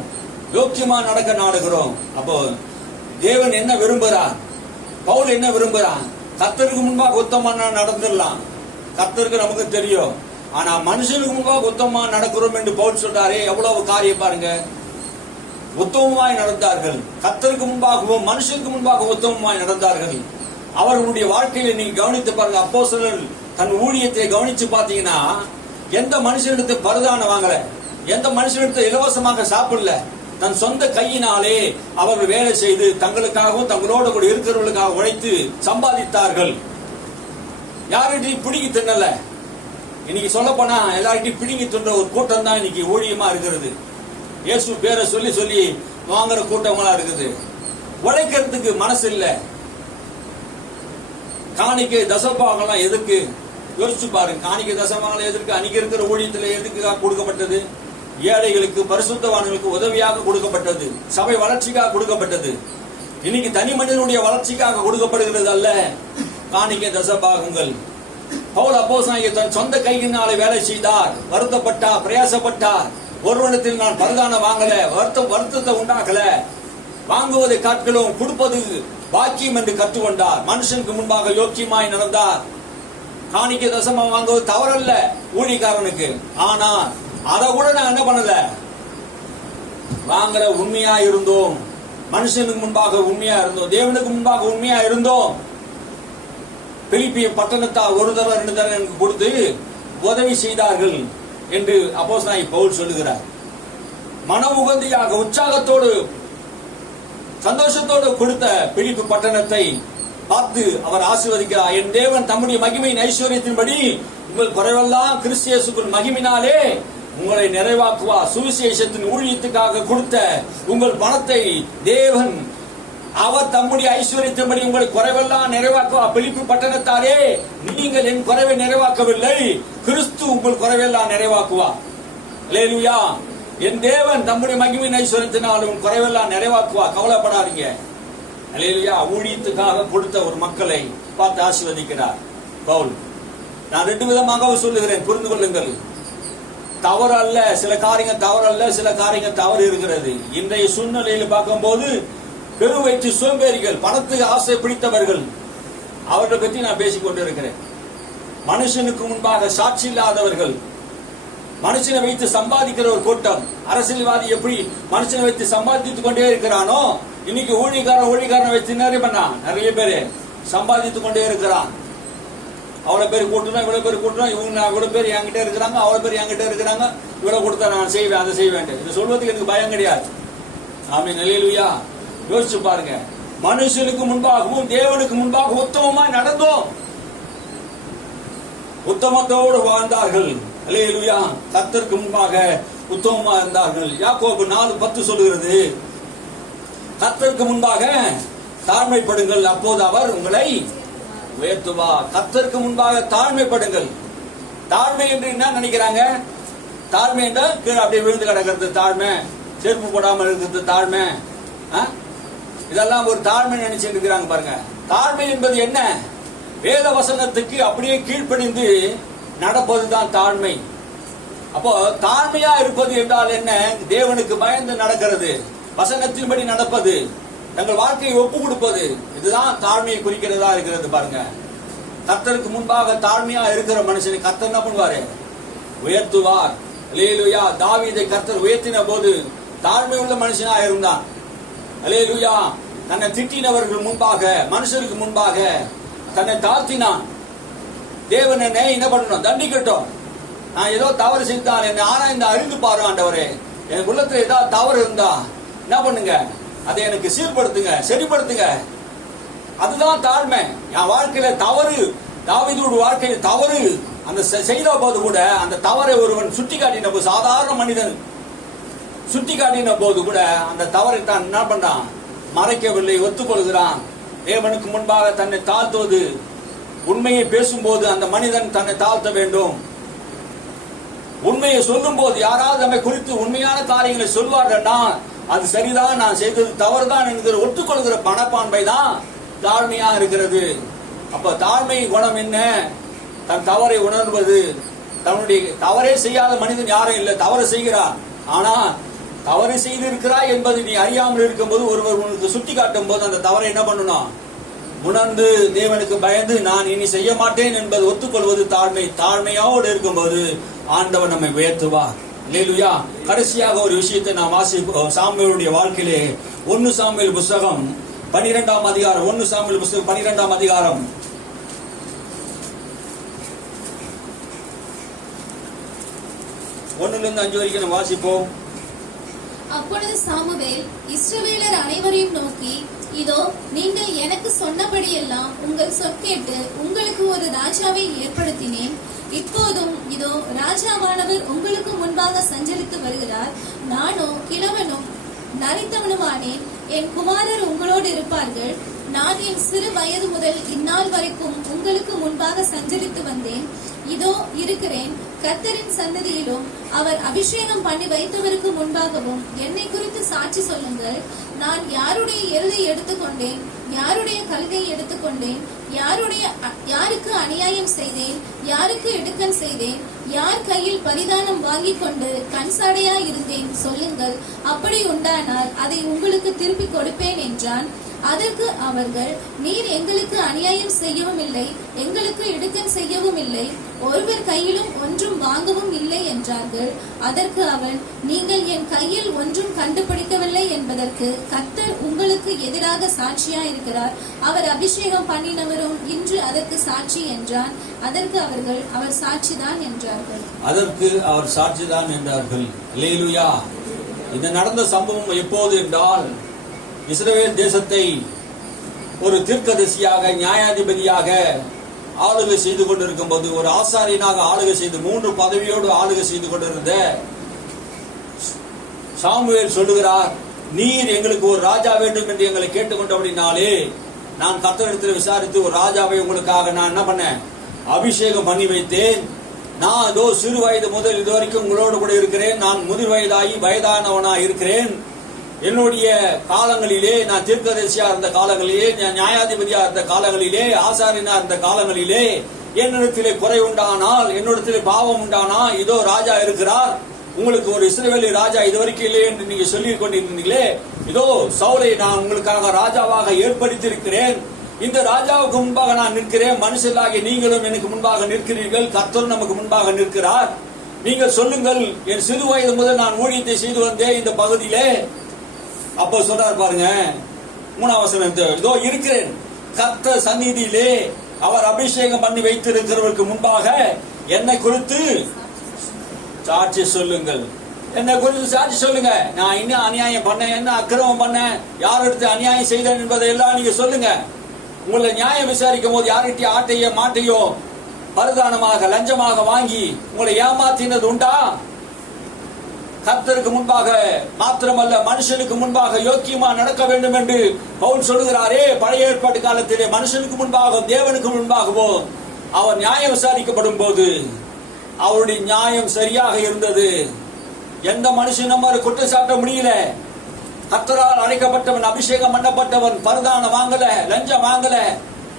யோக்கியமா நடக்க நாடுகிறோம். அப்போ தேவன் என்ன விரும்புகிறார்? பவுல் என்ன விரும்புகிறான்? கர்த்தருக்கு முன்பாக உத்தமமா நடந்துடலாம், கர்த்தருக்கு நமக்கு தெரியும். ஆனா மனுஷனுக்கு முன்பாக உத்தமமா நடக்கிறோம் என்று பவுல் சொல்றாரே, எவ்வளவு காரியம் பாருங்க. உத்தமமாய் நடந்தார்கள், கர்த்தருக்கு முன்பாகவும் மனுஷனுக்கு முன்பாக உத்தமமாய் நடந்தார்கள். அவர்களுடைய வாழ்க்கையில நீங்க கவனித்து பாருங்க. அப்போஸ்தலர் தன் ஊழியத்தை கவனிச்சு பாத்தீங்கன்னா, எந்த மனுஷனிடத்து பரிதானம் வாங்கல, எந்த மனுஷனிடத்து இலவசமாக சாப்பிடல, தன் சொந்த கையினாலே அவர்கள் வேலை செய்து தங்களுக்காகவும் தங்களோட கூட இருக்கிறவர்களுக்காக உழைத்து சம்பாதித்தார்கள். யார்கிட்டையும் பிடிங்கி தின்னல. இன்னைக்கு சொல்ல போனா எல்லார்கிட்டையும் பிடிங்கி தின்ற ஒரு கூட்டம் தான் இன்னைக்கு ஊழியமா இருக்கிறது. இயேசு பேரை சொல்லி சொல்லி வாங்குற கூட்டங்களா இருக்குது. உழைக்கிறதுக்கு மனசு இல்ல. காணிக்கை தசபாகம்லாம் எதுக்கு யோசிச்சு பாருங்க. காணிக்கை தசபாகம்லாம் எதற்கு? அன்னைக்கு இருக்கிற ஊழியத்துல எதுக்கு கொடுக்கப்பட்டது? ஏழைகளுக்கு பரிசுத்தவான்களுக்கு உதவியாக கொடுக்கப்பட்டது, சபை வளர்ச்சிக்காக கொடுக்கப்பட்டது. இன்னைக்கு தனி மனிதனுடைய வளர்ச்சிக்காக கொடுக்கப்படுகிறது அல்ல காணிக்கை தசபாகங்கள். பவுல் அப்போஸ்தலன் தன் சொந்த கையினாலே வேலை செய்தார், வருத்தப்பட்டார், பிரயாசப்பட்டார். ஒருவனத்தில் நான் பரிதானம் வாங்கல, வருத்தத்தை உண்டாக்கல, வாங்குவதை காட்டிலும் கொடுப்பது பாக்கியம் என்று கற்றுக்கொண்டார். மனுஷனுக்கு முன்பாக யோக்கியமாய் நடந்தார். காணிக்கை தசமம் வாங்குவது தவறல்ல ஊழியக்காரனுக்கு. ஆனா அதை கூட நான் என்ன பண்ணல, வாங்கல. உண்மையா இருந்தோம், மனுஷனுக்கு முன்பாக உண்மையா இருந்தோம், தேவனுக்கு முன்பாக உண்மையா இருந்தோம். பிலிப்பிய பட்டணத்தார் ஒரு தடவை 2 தடவை எனக்கு கொடுத்து உதவி செய்தார்கள் என்று அப்போஸ்தலன் பவுல் சொல்லுகிறார். மன உகந்தியாக உற்சாகத்தோடு சந்தோஷத்தோடு கொடுத்த பிலிப்பு பட்டணத்தை பார்த்து அவர் ஆசீர்வதிக்கிறார். என் தேவன் தம்முடைய மகிமையின் ஐஸ்வர்யத்தின்படி உங்கள் குறைவெல்லாம் கிறிஸ்து இயேசுவின் மகிமையினாலே உங்களை நிறைவாக்குவார். சுவிசேஷத்தின் ஊழியத்துக்காக கொடுத்த உங்கள் பணத்தை தேவன் அவர் தம்முடைய ஐஸ்வர்யத்தின்படி உங்களை குறைவெல்லாம் நிறைவாக்குவார். பிலிப்பு பட்டணத்தாரே, நீங்கள் என் குறைவை நிறைவாக்கவில்லை, கிறிஸ்து உங்கள் குறைவெல்லாம் நிறைவாக்குவார். அல்லேலூயா. என் தேவன் தம்முடைய மகிமையின் ஐஸ்வர்யத்தினால் உன் குறைவெல்லாம் நிறைவாக்குவார், கவலைப்படாதீங்க. அல்லேலூயா. ஊழியத்துக்காக கொடுத்த ஒரு மக்களை பார்த்து ஆசீர்வதிக்கிறார் பவுல். நான் 2 விதமாக சொல்லுகிறேன், புரிந்து கொள்ளுங்கள். தவறு அல்ல, சில காரியங்கள் தவறு அல்ல, சில காரியங்கள் தவறு இருக்கிறது. இன்றைய சூழ்நிலையில் பார்க்கும்போது பெருவயிற்று சோம்பேறிகள், பணத்துக்கு ஆசை பிடித்தவர்கள், அவர்களை பற்றி நான் பேசிக் கொண்டிருக்கிறேன். மனுஷனுக்கு முன்பாக சாட்சி இல்லாதவர்கள், மனுஷனை வைத்து சம்பாதிக்கிற ஒரு கூட்டம். அரசியல்வாதி எப்படி மனுஷனை வைத்து சம்பாதித்துக் கொண்டே இருக்கிறானோ, இன்னைக்கு ஊழியக்காரனை வைத்து நிறைய பேரு சம்பாதித்துக் கொண்டே இருக்கிறான். அவ்வளவு பேர் கூட்டணும், இவ்வளவு பேர் கூட்டணும், இவங்க இவ்வளவு பேர் என்கிட்ட இருக்கிறாங்க, அவ்வளவு பேர் என்கிட்ட இருக்கிறாங்க, இவ்வளவு கொடுத்தா நான் செய்வேன், அதை செய்வேன். இது சொல்வதுக்கு எனக்கு பயம் கிடையாது. ஆமென், அல்லேலூயா. யோசிச்சு பாருங்க. மனுஷனுக்கு முன்பாகவும் தேவனுக்கு முன்பாக உத்தமமாய் நடந்தோம், உத்தமத்தோடு வாழ்ந்தார்கள். அல்லேலூயா. கர்த்தருக்கு முன்பாக உத்தமமா இருந்தார்கள். யாக்கோபு 4:10 சொல்லுகிறது, கர்த்தருக்கு முன்பாக தாழ்மைப்படுங்கள், அப்போது அவர் உங்களை உயர்த்துவார். கர்த்தருக்கு முன்பாக தாழ்மைப்படுங்கள். தாழ்மை என்று என்ன நினைக்கிறாங்க? தாழ்மை என்றால் கீழே அப்படியே விழுந்து கிடக்கிறது தாழ்மை, செருப்பு போடாமல் இருக்கிறது தாழ்மை, இதெல்லாம் ஒரு தாழ்மை நினைச்சிட்டு இருக்கிறாங்க பாருங்க. தாழ்மை என்பது என்ன? வேத வசனத்துக்கு அப்படியே கீழ்ப்படிந்து நடப்பதுதான் தாழ்மை. அப்போ தாழ்மையா இருப்பது என்றால் என்ன? தேவனுக்கு பயந்து நடக்கிறது, வசனத்தின்படி நடப்பது, தங்கள் வாழ்க்கையை ஒப்பு கொடுப்பது, இதுதான் தாழ்மையை குறிக்கிறதா இருக்கிறது பாருங்க. கர்த்தருக்கு முன்பாக தாழ்மையா இருக்கிற மனுஷனை கர்த்தர் என்ன பண்ணுவாரு? உயர்த்துவார். அல்லேலூயா. தாவீதை கர்த்தர் உயர்த்தின போது தாழ்மை உள்ள மனுஷனா இருந்தான். அல்லேலூயா. தன்னை திட்டினவர்கள் முன்பாக, மனுஷருக்கு முன்பாக தன்னை தாழ்த்தினான். தேவன் என்னை என்ன பண்ணணும்? தண்டிக்கட்டும். நான் ஏதோ தவறு செய்தான், என்னை ஆராய்ந்து அறிந்து பாரு ஆண்டவரே. என் உள்ளத்துல ஏதாவது தவறு இருந்தா என்ன பண்ணுங்க, அதை எனக்கு சீர்படுத்துங்க, சரிப்படுத்துங்க. அதுதான் தாழ்மை. என் வாழ்க்கையில தவறு, தாவீதுடைய வாழ்க்கையில தவறு அந்த செய்த போது கூட அந்த தவறை ஒருவன் சுட்டி காட்டின போது, சாதாரண மனிதன் சுட்டி காட்டின போது கூட அந்த தவறை தான் என்ன பண்றான்? மறைக்கவில்லை, ஒத்துக்கொள்கிறான். தேவனுக்கு முன்பாக தன்னை தாழ்த்துவது, உண்மையை பேசும்போது அந்த மனிதன் தன்னை தாழ்த்த வேண்டும். உண்மையை சொல்லும் போது யாராவது நம்மை குறித்து உண்மையான காரியங்களை சொல்வார்கள்னா அது சரிதான், நான் செய்தது தவறுதான் என்கிற ஒத்துக்கொள்கிற மனப்பான்மை தான் தாழ்மையா இருக்கிறது. அப்ப தாழ்மை குணம் என்ன? தன் தவறை உணர்வது. தன்னுடைய தவறே செய்யாத மனிதன் யாரும் இல்லை, தவறு செய்கிறான். ஆனா தவறு செய்திருக்கிறாய் என்பது நீ அறியாமல் இருக்கும்போது ஒருவர் உனக்கு சுட்டி காட்டும் போது அந்த தவறை என்ன பண்ணணும்? உணர்ந்து தேவனுக்கு பயந்து நான் இனி செய்ய மாட்டேன் என்பது ஒத்துக்கொள்வது தாழ்மை. தாழ்மையோடு இருக்கும்போது ஆண்டவர் நம்மை உயர்த்துவார். அல்லேலூயா. கடைசியாக ஒரு விஷயத்தை நாம் வாசிப்போம். சாமுவேலுடைய வாழ்க்கையிலே 1 சாமுவேல் புஸ்தகம் 12ஆம் அதிகாரம், 1 சாமுவேல் புஸ்தகம் 12ஆம் அதிகாரம் 1-5 வரைக்கும் நாம் வாசிப்போம். அப்பொழுது சாமுவேல் இஸ்ரவேலர் அனைவரையும் நோக்கி, இதோ நீங்கள் எனக்கு சொன்னபடியெல்லாம் உங்கள் சொற்கேட்டு உங்களுக்கு ஒரு ராஜாவை ஏற்படுத்தினேன். இப்போதும் இதோ ராஜாவானவர் உங்களுக்கு முன்பாக சஞ்சரித்து வருகிறார். நானோ கிழவனும் நரைத்தவனுமானேன். என் குமாரர் உங்களோடு இருப்பார்கள். நான் என் சிறு வயது முதல் இந்நாள் வரைக்கும் உங்களுக்கு முன்பாக சஞ்சரித்து வந்தேன். இதோ இருக்கிறேன். கர்த்தரின் சன்னதியிலும் அவர் அபிஷேகம் பண்ணி வைத்தவருக்கு முன்பாகவும் என்னை குறித்து சாட்சி சொல்லுங்கள். நான் யாருடைய எருதை எடுத்துக்கொண்டேன், யாருடைய கழுதை எடுத்துக்கொண்டேன், யாருக்கு அநியாயம் செய்தேன், யாருக்கு இடுக்கண் செய்தேன், யார் கையில் பரிதானம் வாங்கி கொண்டு கண்சாடையா இருந்தேன் சொல்லுங்கள். அப்படி உண்டானால் அதை உங்களுக்கு திருப்பி கொடுப்பேன் என்றான். அதற்கு அவர்கள், நீர் எங்களுக்கு அநியாயம் செய்யவும் இல்லை, எங்களுக்கு இடுக்கண் செய்யவும் இல்லை, ஒருவர் கையிலும் ஒன்றும் வாங்கவும் இல்லை என்றார்கள். அதற்கு அவன், நீங்கள் என் கையில் ஒன்றும் கண்டுபிடிக்கவில்லை என்பதற்கு கர்த்தர் உங்களுக்கு எதிராக சாட்சியா இருக்கிறார். அவர் அபிஷேகம் பண்ணினவரும் இன்று அதற்கு சாட்சி என்றான். அதற்கு அவர்கள், அவர் சாட்சிதான் என்றார்கள். அல்லேலூயா. இந்த நடந்த சம்பவம் எப்போது என்றால், இஸ்ரவேல் தேசத்தை ஒரு தீர்க்கதரிசியாக, நியாயாதிபதியாக ஆளுகை செய்து கொண்டிருக்கும் போது, ஒரு ஆசாரியனாக ஆளுகை செய்து 3 பதவியோடு ஆளுகை செய்து கொண்டிருந்த சாமுவேல் சொல்லுகிறார், நீர் எங்களுக்கு ஒரு ராஜா வேண்டும் என்று எங்களை கேட்டுக்கொண்டபடினாலே நான் கர்த்தரிடத்தில் விசாரித்து ஒரு ராஜாவை உங்களுக்காக நான் என்ன பண்ணேன்? அபிஷேகம் பண்ணி வைத்தேன். நான் இதோ சிறு வயது முதல் இதுவரைக்கும் உங்களோடு கூட இருக்கிறேன். நான் முதிர் வயதாகி வயதானவனாய் இருக்கிறேன். என்னுடைய காலங்களிலே, நான் தீர்க்கதரிசியா இருந்த காலங்களிலே, நியாயாதிபதியா இருந்த காலங்களிலே, ஆசாரியனா இருந்த காலங்களிலே என்னிடத்திலே குறை உண்டானால், என்னிடத்திலே பாவம் உண்டானா, இதோ ராஜா இருக்கிறார், உங்களுக்கு ஒரு இஸ்ரவேலி ராஜா இதுவரைக்கும் இல்லை என்று நீங்க சொல்லிக் கொண்டிருந்தீங்களே, இதோ சவுலை நான் உங்களுக்காக ராஜாவாக ஏற்படுத்தியிருக்கிறேன். இந்த ராஜாவுக்கு முன்பாக நான் நிற்கிறேன். மனுஷர்களாகிய நீங்களும் எனக்கு முன்பாக நிற்கிறீர்கள். கர்த்தர் நமக்கு முன்பாக நிற்கிறார். நீங்கள் சொல்லுங்கள், என் சிறு வயது முதல் நான் ஊழியத்தை செய்து வந்தேன் இந்த பகுதியிலே. அப்போ சொல்றாரு பாருங்க, 3ஆம் வசனம், இதோ இருக்கிறேன் கர்த்தர் சந்நிதியிலே அவர் அபிஷேகம் பண்ணி வைத்திருக்கிறவருக்கு முன்பாக என்னை குறித்து சாட்சி சொல்லுங்கள். என்னை குறித்து சாட்சி சொல்லுங்க. நான் என்ன அநியாயம் பண்ணேன், என்ன அக்கிரமம் பண்ணேன், யாரிடத்து அநியாயம் செய்தேன் என்பதை எல்லாம் நீங்க சொல்லுங்க. உங்களை நியாயம் விசாரிக்கும் போது யார்கிட்ட ஆட்டையோ மாட்டையோ பரிதானமாக லஞ்சமாக வாங்கி உங்களை ஏமாத்தினது உண்டா? கர்த்தருக்கு முன்பாக மாத்திரமல்ல, மனுஷனுக்கு முன்பாக யோக்கியமா நடக்க வேண்டும் என்று பவுல் சொல்லுகிறாரே. பழைய ஏற்பாட்டு காலத்திலே மனுஷனுக்கு முன்பாகவும் தேவனுக்கு முன்பாகவும் அவர் நியாயம் விசாரிக்கப்படும் போது அவருடைய நியாயம் சரியாக இருந்தது. எந்த மனுஷனும் அவர் குற்றம் சாட்ட முடியல. கர்த்தரால் அழைக்கப்பட்டவன், அபிஷேகம் பண்ணப்பட்டவன் பரிதானம் வாங்கல, லஞ்சம் வாங்கல.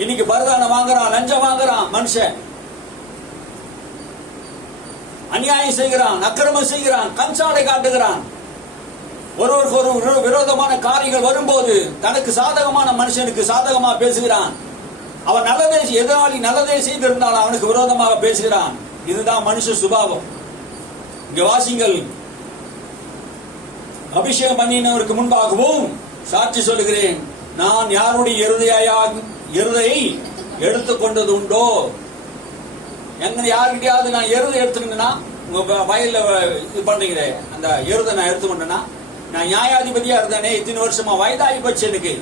இன்னைக்கு பரிதானம் வாங்குறான், லஞ்சம் வாங்குறான், மனுஷன் அநியாயம் செய்கிறான், அக்கிரமம் செய்கிறான், கண்சாடை காட்டுகிறான். ஒருவருக்கு ஒரு விரோதமான காரியங்கள் வரும்போது தனக்கு சாதகமான மனுஷனுக்கு சாதகமாக பேசுகிறான். அவன் நல்லதே, எதிராளி நல்லதே செய்திருந்தாலும் அவனுக்கு விரோதமாக பேசுகிறான். இதுதான் மனுஷ சுபாவம். இங்க வாசிங்கள், அபிஷேகம் பண்ணினவருக்கு முன்பாகவும் சாட்சி சொல்லுகிறேன், நான் யாருடைய எருதையை எடுத்துக்கொண்டது உண்டோ? எங்க யாருக்கிட்டையாவது நான் எருதை எடுத்துக்கிட்டேன்னா, உங்க வயல்ல இது பண்றீங்க அந்த எருதை நான் எடுத்துக்கொண்டேன்னா, நான் நியாயாதிபதியா இருந்தேனே இத்தனை வருஷமா, வயதாகி போச்சு எனக்கு.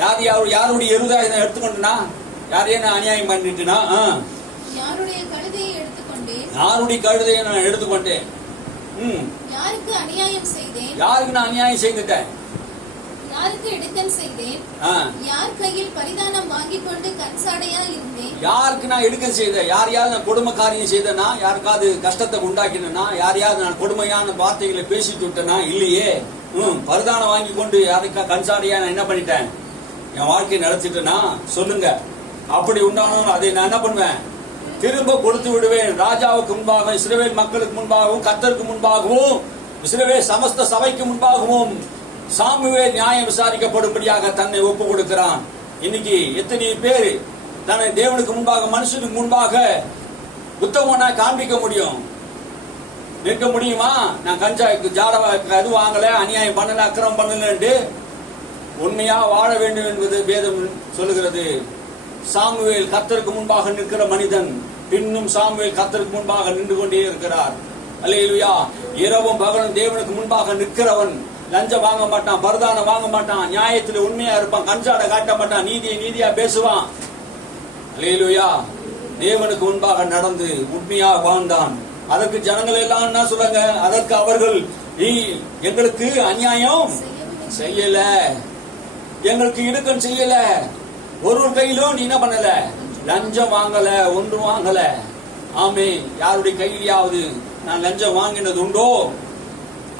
யாருடைய எருதை நான் எடுத்துக்கொண்டேன்னா, யாரையே நான் அநியாயம் பண்ணிட்டுனா, யாருடைய கழுதையை எடுத்துக்கொண்டேன், யாருடைய கழுதையை நான் எடுத்துக்கொண்டேன், யாருக்கு அநியாயம் செய்தேன், யாருக்கு நான் அநியாயம் செய்துட்டேன், யாருக்கு இடுக்கண் செய்தேன்? ஆ. யார் கையில் பரிதானம் வாங்கிக் கொண்டு கண்சாடையா இருந்தேன்? யாருக்கு நான் இடுக்கண் செய்தேன்? யாரையாவது நான் கொடுமை காரியம் செய்தேனா? யாருக்காவது கஷ்டத்தை உண்டாக்கினா? யாரையாவது நான் கொடுமையான வார்த்தைகளை பேசிட்டு விட்டேனா? இல்லையே. பரிதானம் வாங்கி கொண்டு யாருக்கா கண்சாடையா நான் என்ன பண்ணிட்டேன்? என் வாழ்க்கையை நடத்திட்டேனா? சொல்லுங்க. அப்படி உண்டானாலும் அதை நான் என்ன பண்ணுவேன்? திரும்ப கொடுத்து விடுவேன். ராஜாவுக்கு முன்பாக, இஸ்ரவேல் மக்களுக்கு முன்பாகவும், கர்த்தருக்கு முன்பாகவும், இஸ்ரவேல் சமஸ்த சபைக்கு முன்பாகவும் சாமுவேல் நியாயம் விசாரிக்கப்படும்படியாக தன்னை ஒப்பு கொடுக்கிறான். இன்னைக்கு எத்தனை பேர் தன்னை தேவனுக்கு முன்பாக, மனுஷனுக்கு முன்பாக உத்தமனா காண்பிக்க முடியும்? நிற்க முடியுமா? நான் கஞ்சா அது வாங்கல, அநியாயம் பண்ணல, அக்கிரம் பண்ணல, உண்மையா வாழ வேண்டும் என்பது வேதம் சொல்லுகிறது. சாமுவேல் கர்த்தருக்கு முன்பாக நிற்கிற மனிதன் பின்னும் சாமுவேல் கர்த்தருக்கு முன்பாக நின்று கொண்டே இருக்கிறார். அல்லேலூயா. இரவும் பகலும் தேவனுக்கு முன்பாக நிற்கிறவன் லஞ்சம் வாங்க மாட்டான், பரதானம் வாங்க மாட்டான், நியாயத்தில் உண்மையா இருப்பான், கஞ்சாட காட்ட மாட்டான், நீதியா பேசுவான். அல்லேலூயா. தேவனுக்கு முன்பாக நடந்து உண்மையா வாழ்ந்தான். அதற்கு ஜனங்கள் எல்லாம் என்ன சொல்றாங்க? அதற்கு அவர்கள், நீ எங்களுக்கு அநியாயம் செய்யல, எங்களுக்கு இடுக்கண் செய்யல, ஒரு கையிலும் நீ என்ன பண்ணல, லஞ்சம் வாங்கல, ஒன்று வாங்கல. ஆமே. யாருடைய கையிலாவது நான் லஞ்சம் வாங்கினது உண்டோ?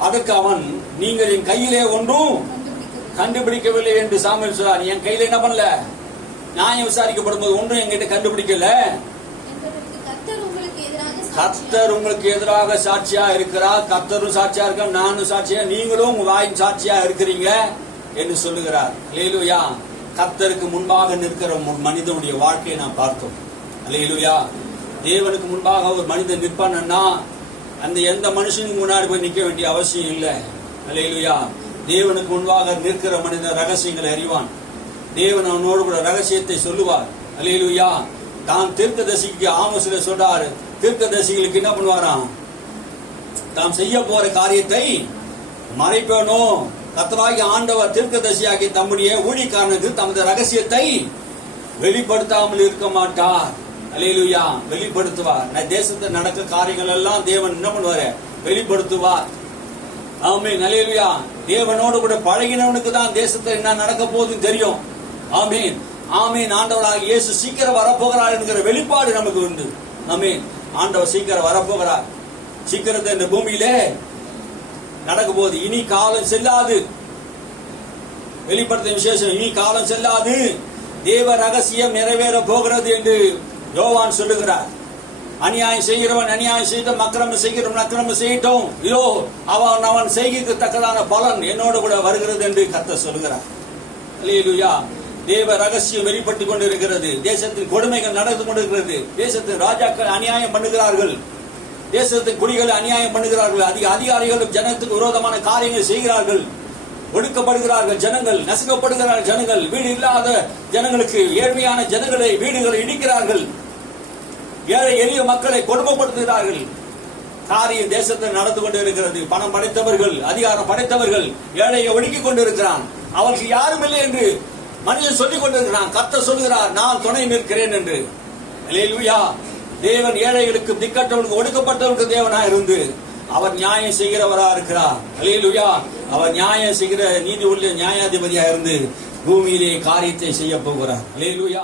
அதற்கு அவன், நீங்கள் என் கையிலே ஒன்றும் கண்டுபிடிக்கவில்லை என்று சாமுவேல் சொல்றார். என் கையில என்ன பண்ணல, நியாயம் விசாரிக்கப்படும் போது ஒன்றும் என்கிட்ட கண்டுபிடிக்கல. கர்த்தர் உங்களுக்கு எதிராக சாட்சியா இருக்கிறார். கர்த்தரும் சாட்சியா இருக்க, நானும் சாட்சியா, நீங்களும் உங்க வாயின் சாட்சியா இருக்கிறீங்க என்று சொல்லுகிறார். அல்லேலூயா. கர்த்தருக்கு முன்பாக நிற்கிற மனிதனுடைய வாழ்க்கையை நாம் பார்த்தோம். அல்லேலூயா. தேவனுக்கு முன்பாக ஒரு மனிதன் நிற்பான்னா அந்த எந்த மனுஷனுக்கு முன்னாடி போய் நிற்க வேண்டிய அவசியம் இல்லை. அல்லேலூயா. தேவனுக்கு முன்பாக நிற்கிற மனிதன் ரகசியங்களை அறிவான். தேவன் அவனோடு கூட ரகசியத்தை சொல்லுவார். அல்லேலூயா. தான் தீர்க்கதரிசிக்கு ஆமோசில சொல்றாரு, தீர்க்கதரிசிகளுக்கு என்ன பண்ணுவாராம்? தாம் செய்ய போற காரியத்தை மறைப்பேனோ. கர்த்தராகிய ஆண்டவர் தீர்க்கதரிசியாகிய தம்முடைய ஊழியக்காரனுக்கு தமது ரகசியத்தை வெளிப்படுத்தாமல் இருக்க மாட்டார். அல்லேலூயா. வெளிப்படுத்துவார். தேசத்தில் நடக்க காரியங்கள் எல்லாம் தேவன் என்ன பண்ணுவாரு? வெளிப்படுத்துவார். ஆமென். அல்லேலூயா. தேவனோடு கூட பழகினவனுக்கு தான் தேசத்தில் என்ன நடக்க போகுதுன்னு தெரியும். ஆமென். ஆமென். ஆண்டவராகிய இயேசு சீக்கிரம் வரப்போகிறார் என்கிற வெளிப்பாடு நமக்கு உண்டு. ஆமென். ஆண்டவர் சீக்கிரம் வரப்போகிறார். சீக்கிரத்தை இந்த பூமியிலே நடக்க போகுது. இனி காலம் செல்லாது. வெளிப்படுத்த விசேஷம், இனி காலம் செல்லாது, தேவ ரகசியம் நிறைவேற போகிறது என்று யோவான் சொல்லுகிறார். அநியாயம் செய்கிறவன் அநியாயம் செய்யட்டும், அக்கிரமம் செய்கிறவன் அக்கிரமம் செய்யட்டும், இதோ அவன் செய்கைக்கு தக்கதான பலன் என்னோடு கூட வருகிறது என்று கர்த்தர் சொல்லுகிறார். அல்லேலூயா. தேவ ரகசியம் வெளிப்பட்டுக் கொண்டிருக்கிறது. தேசத்தின் கொடுமைகள் நடந்து கொண்டிருக்கிறது. தேசத்தின் ராஜாக்கள் அநியாயம் பண்ணுகிறார்கள். தேசத்தின் குடிகளை அநியாயம் பண்ணுகிறார்கள். அதிகாரிகளும் ஜனத்துக்கு விரோதமான காரியங்கள் செய்கிறார்கள். ஒடுக்கப்படுகிறார்கள் ஜனங்கள், நசுக்கப்படுகிறார்கள் ஜனங்கள். வீடு இல்லாத ஜனங்களுக்கு, ஏழ்மையான ஜனங்களை வீடுகளை இடிக்கிறார்கள். ஏழை எளிய மக்களை கொடுமைப்படுத்துகிறார்கள். காரியம் தேசத்தில் நடந்து கொண்டிருக்கிறது. பணம் படைத்தவர்கள், அதிகாரம் படைத்தவர்கள் ஏழையை ஒடுக்கிக் கொண்டிருக்கிறான். அவருக்கு யாரும் இல்லை என்று மனிதன் சொல்லிக் கொண்டிருக்கிறான். கர்த்தர் சொல்லுகிறார், நான் துணை நிற்கிறேன் என்று. அல்லேலூயா. தேவன் ஏழைகளுக்கு, திக்கற்றவர்களுக்கு, ஒடுக்கப்பட்டவர்களுக்கு தேவனாக இருந்து அவர் நியாயம் செய்கிறவரா இருக்கிறார். அல்லேலூயா. அவர் நியாயம் செய்கிற நீதி உள்ள நியாயாதிபதியா இருந்து பூமியிலே காரியத்தை செய்ய போகிறார். அல்லேலூயா.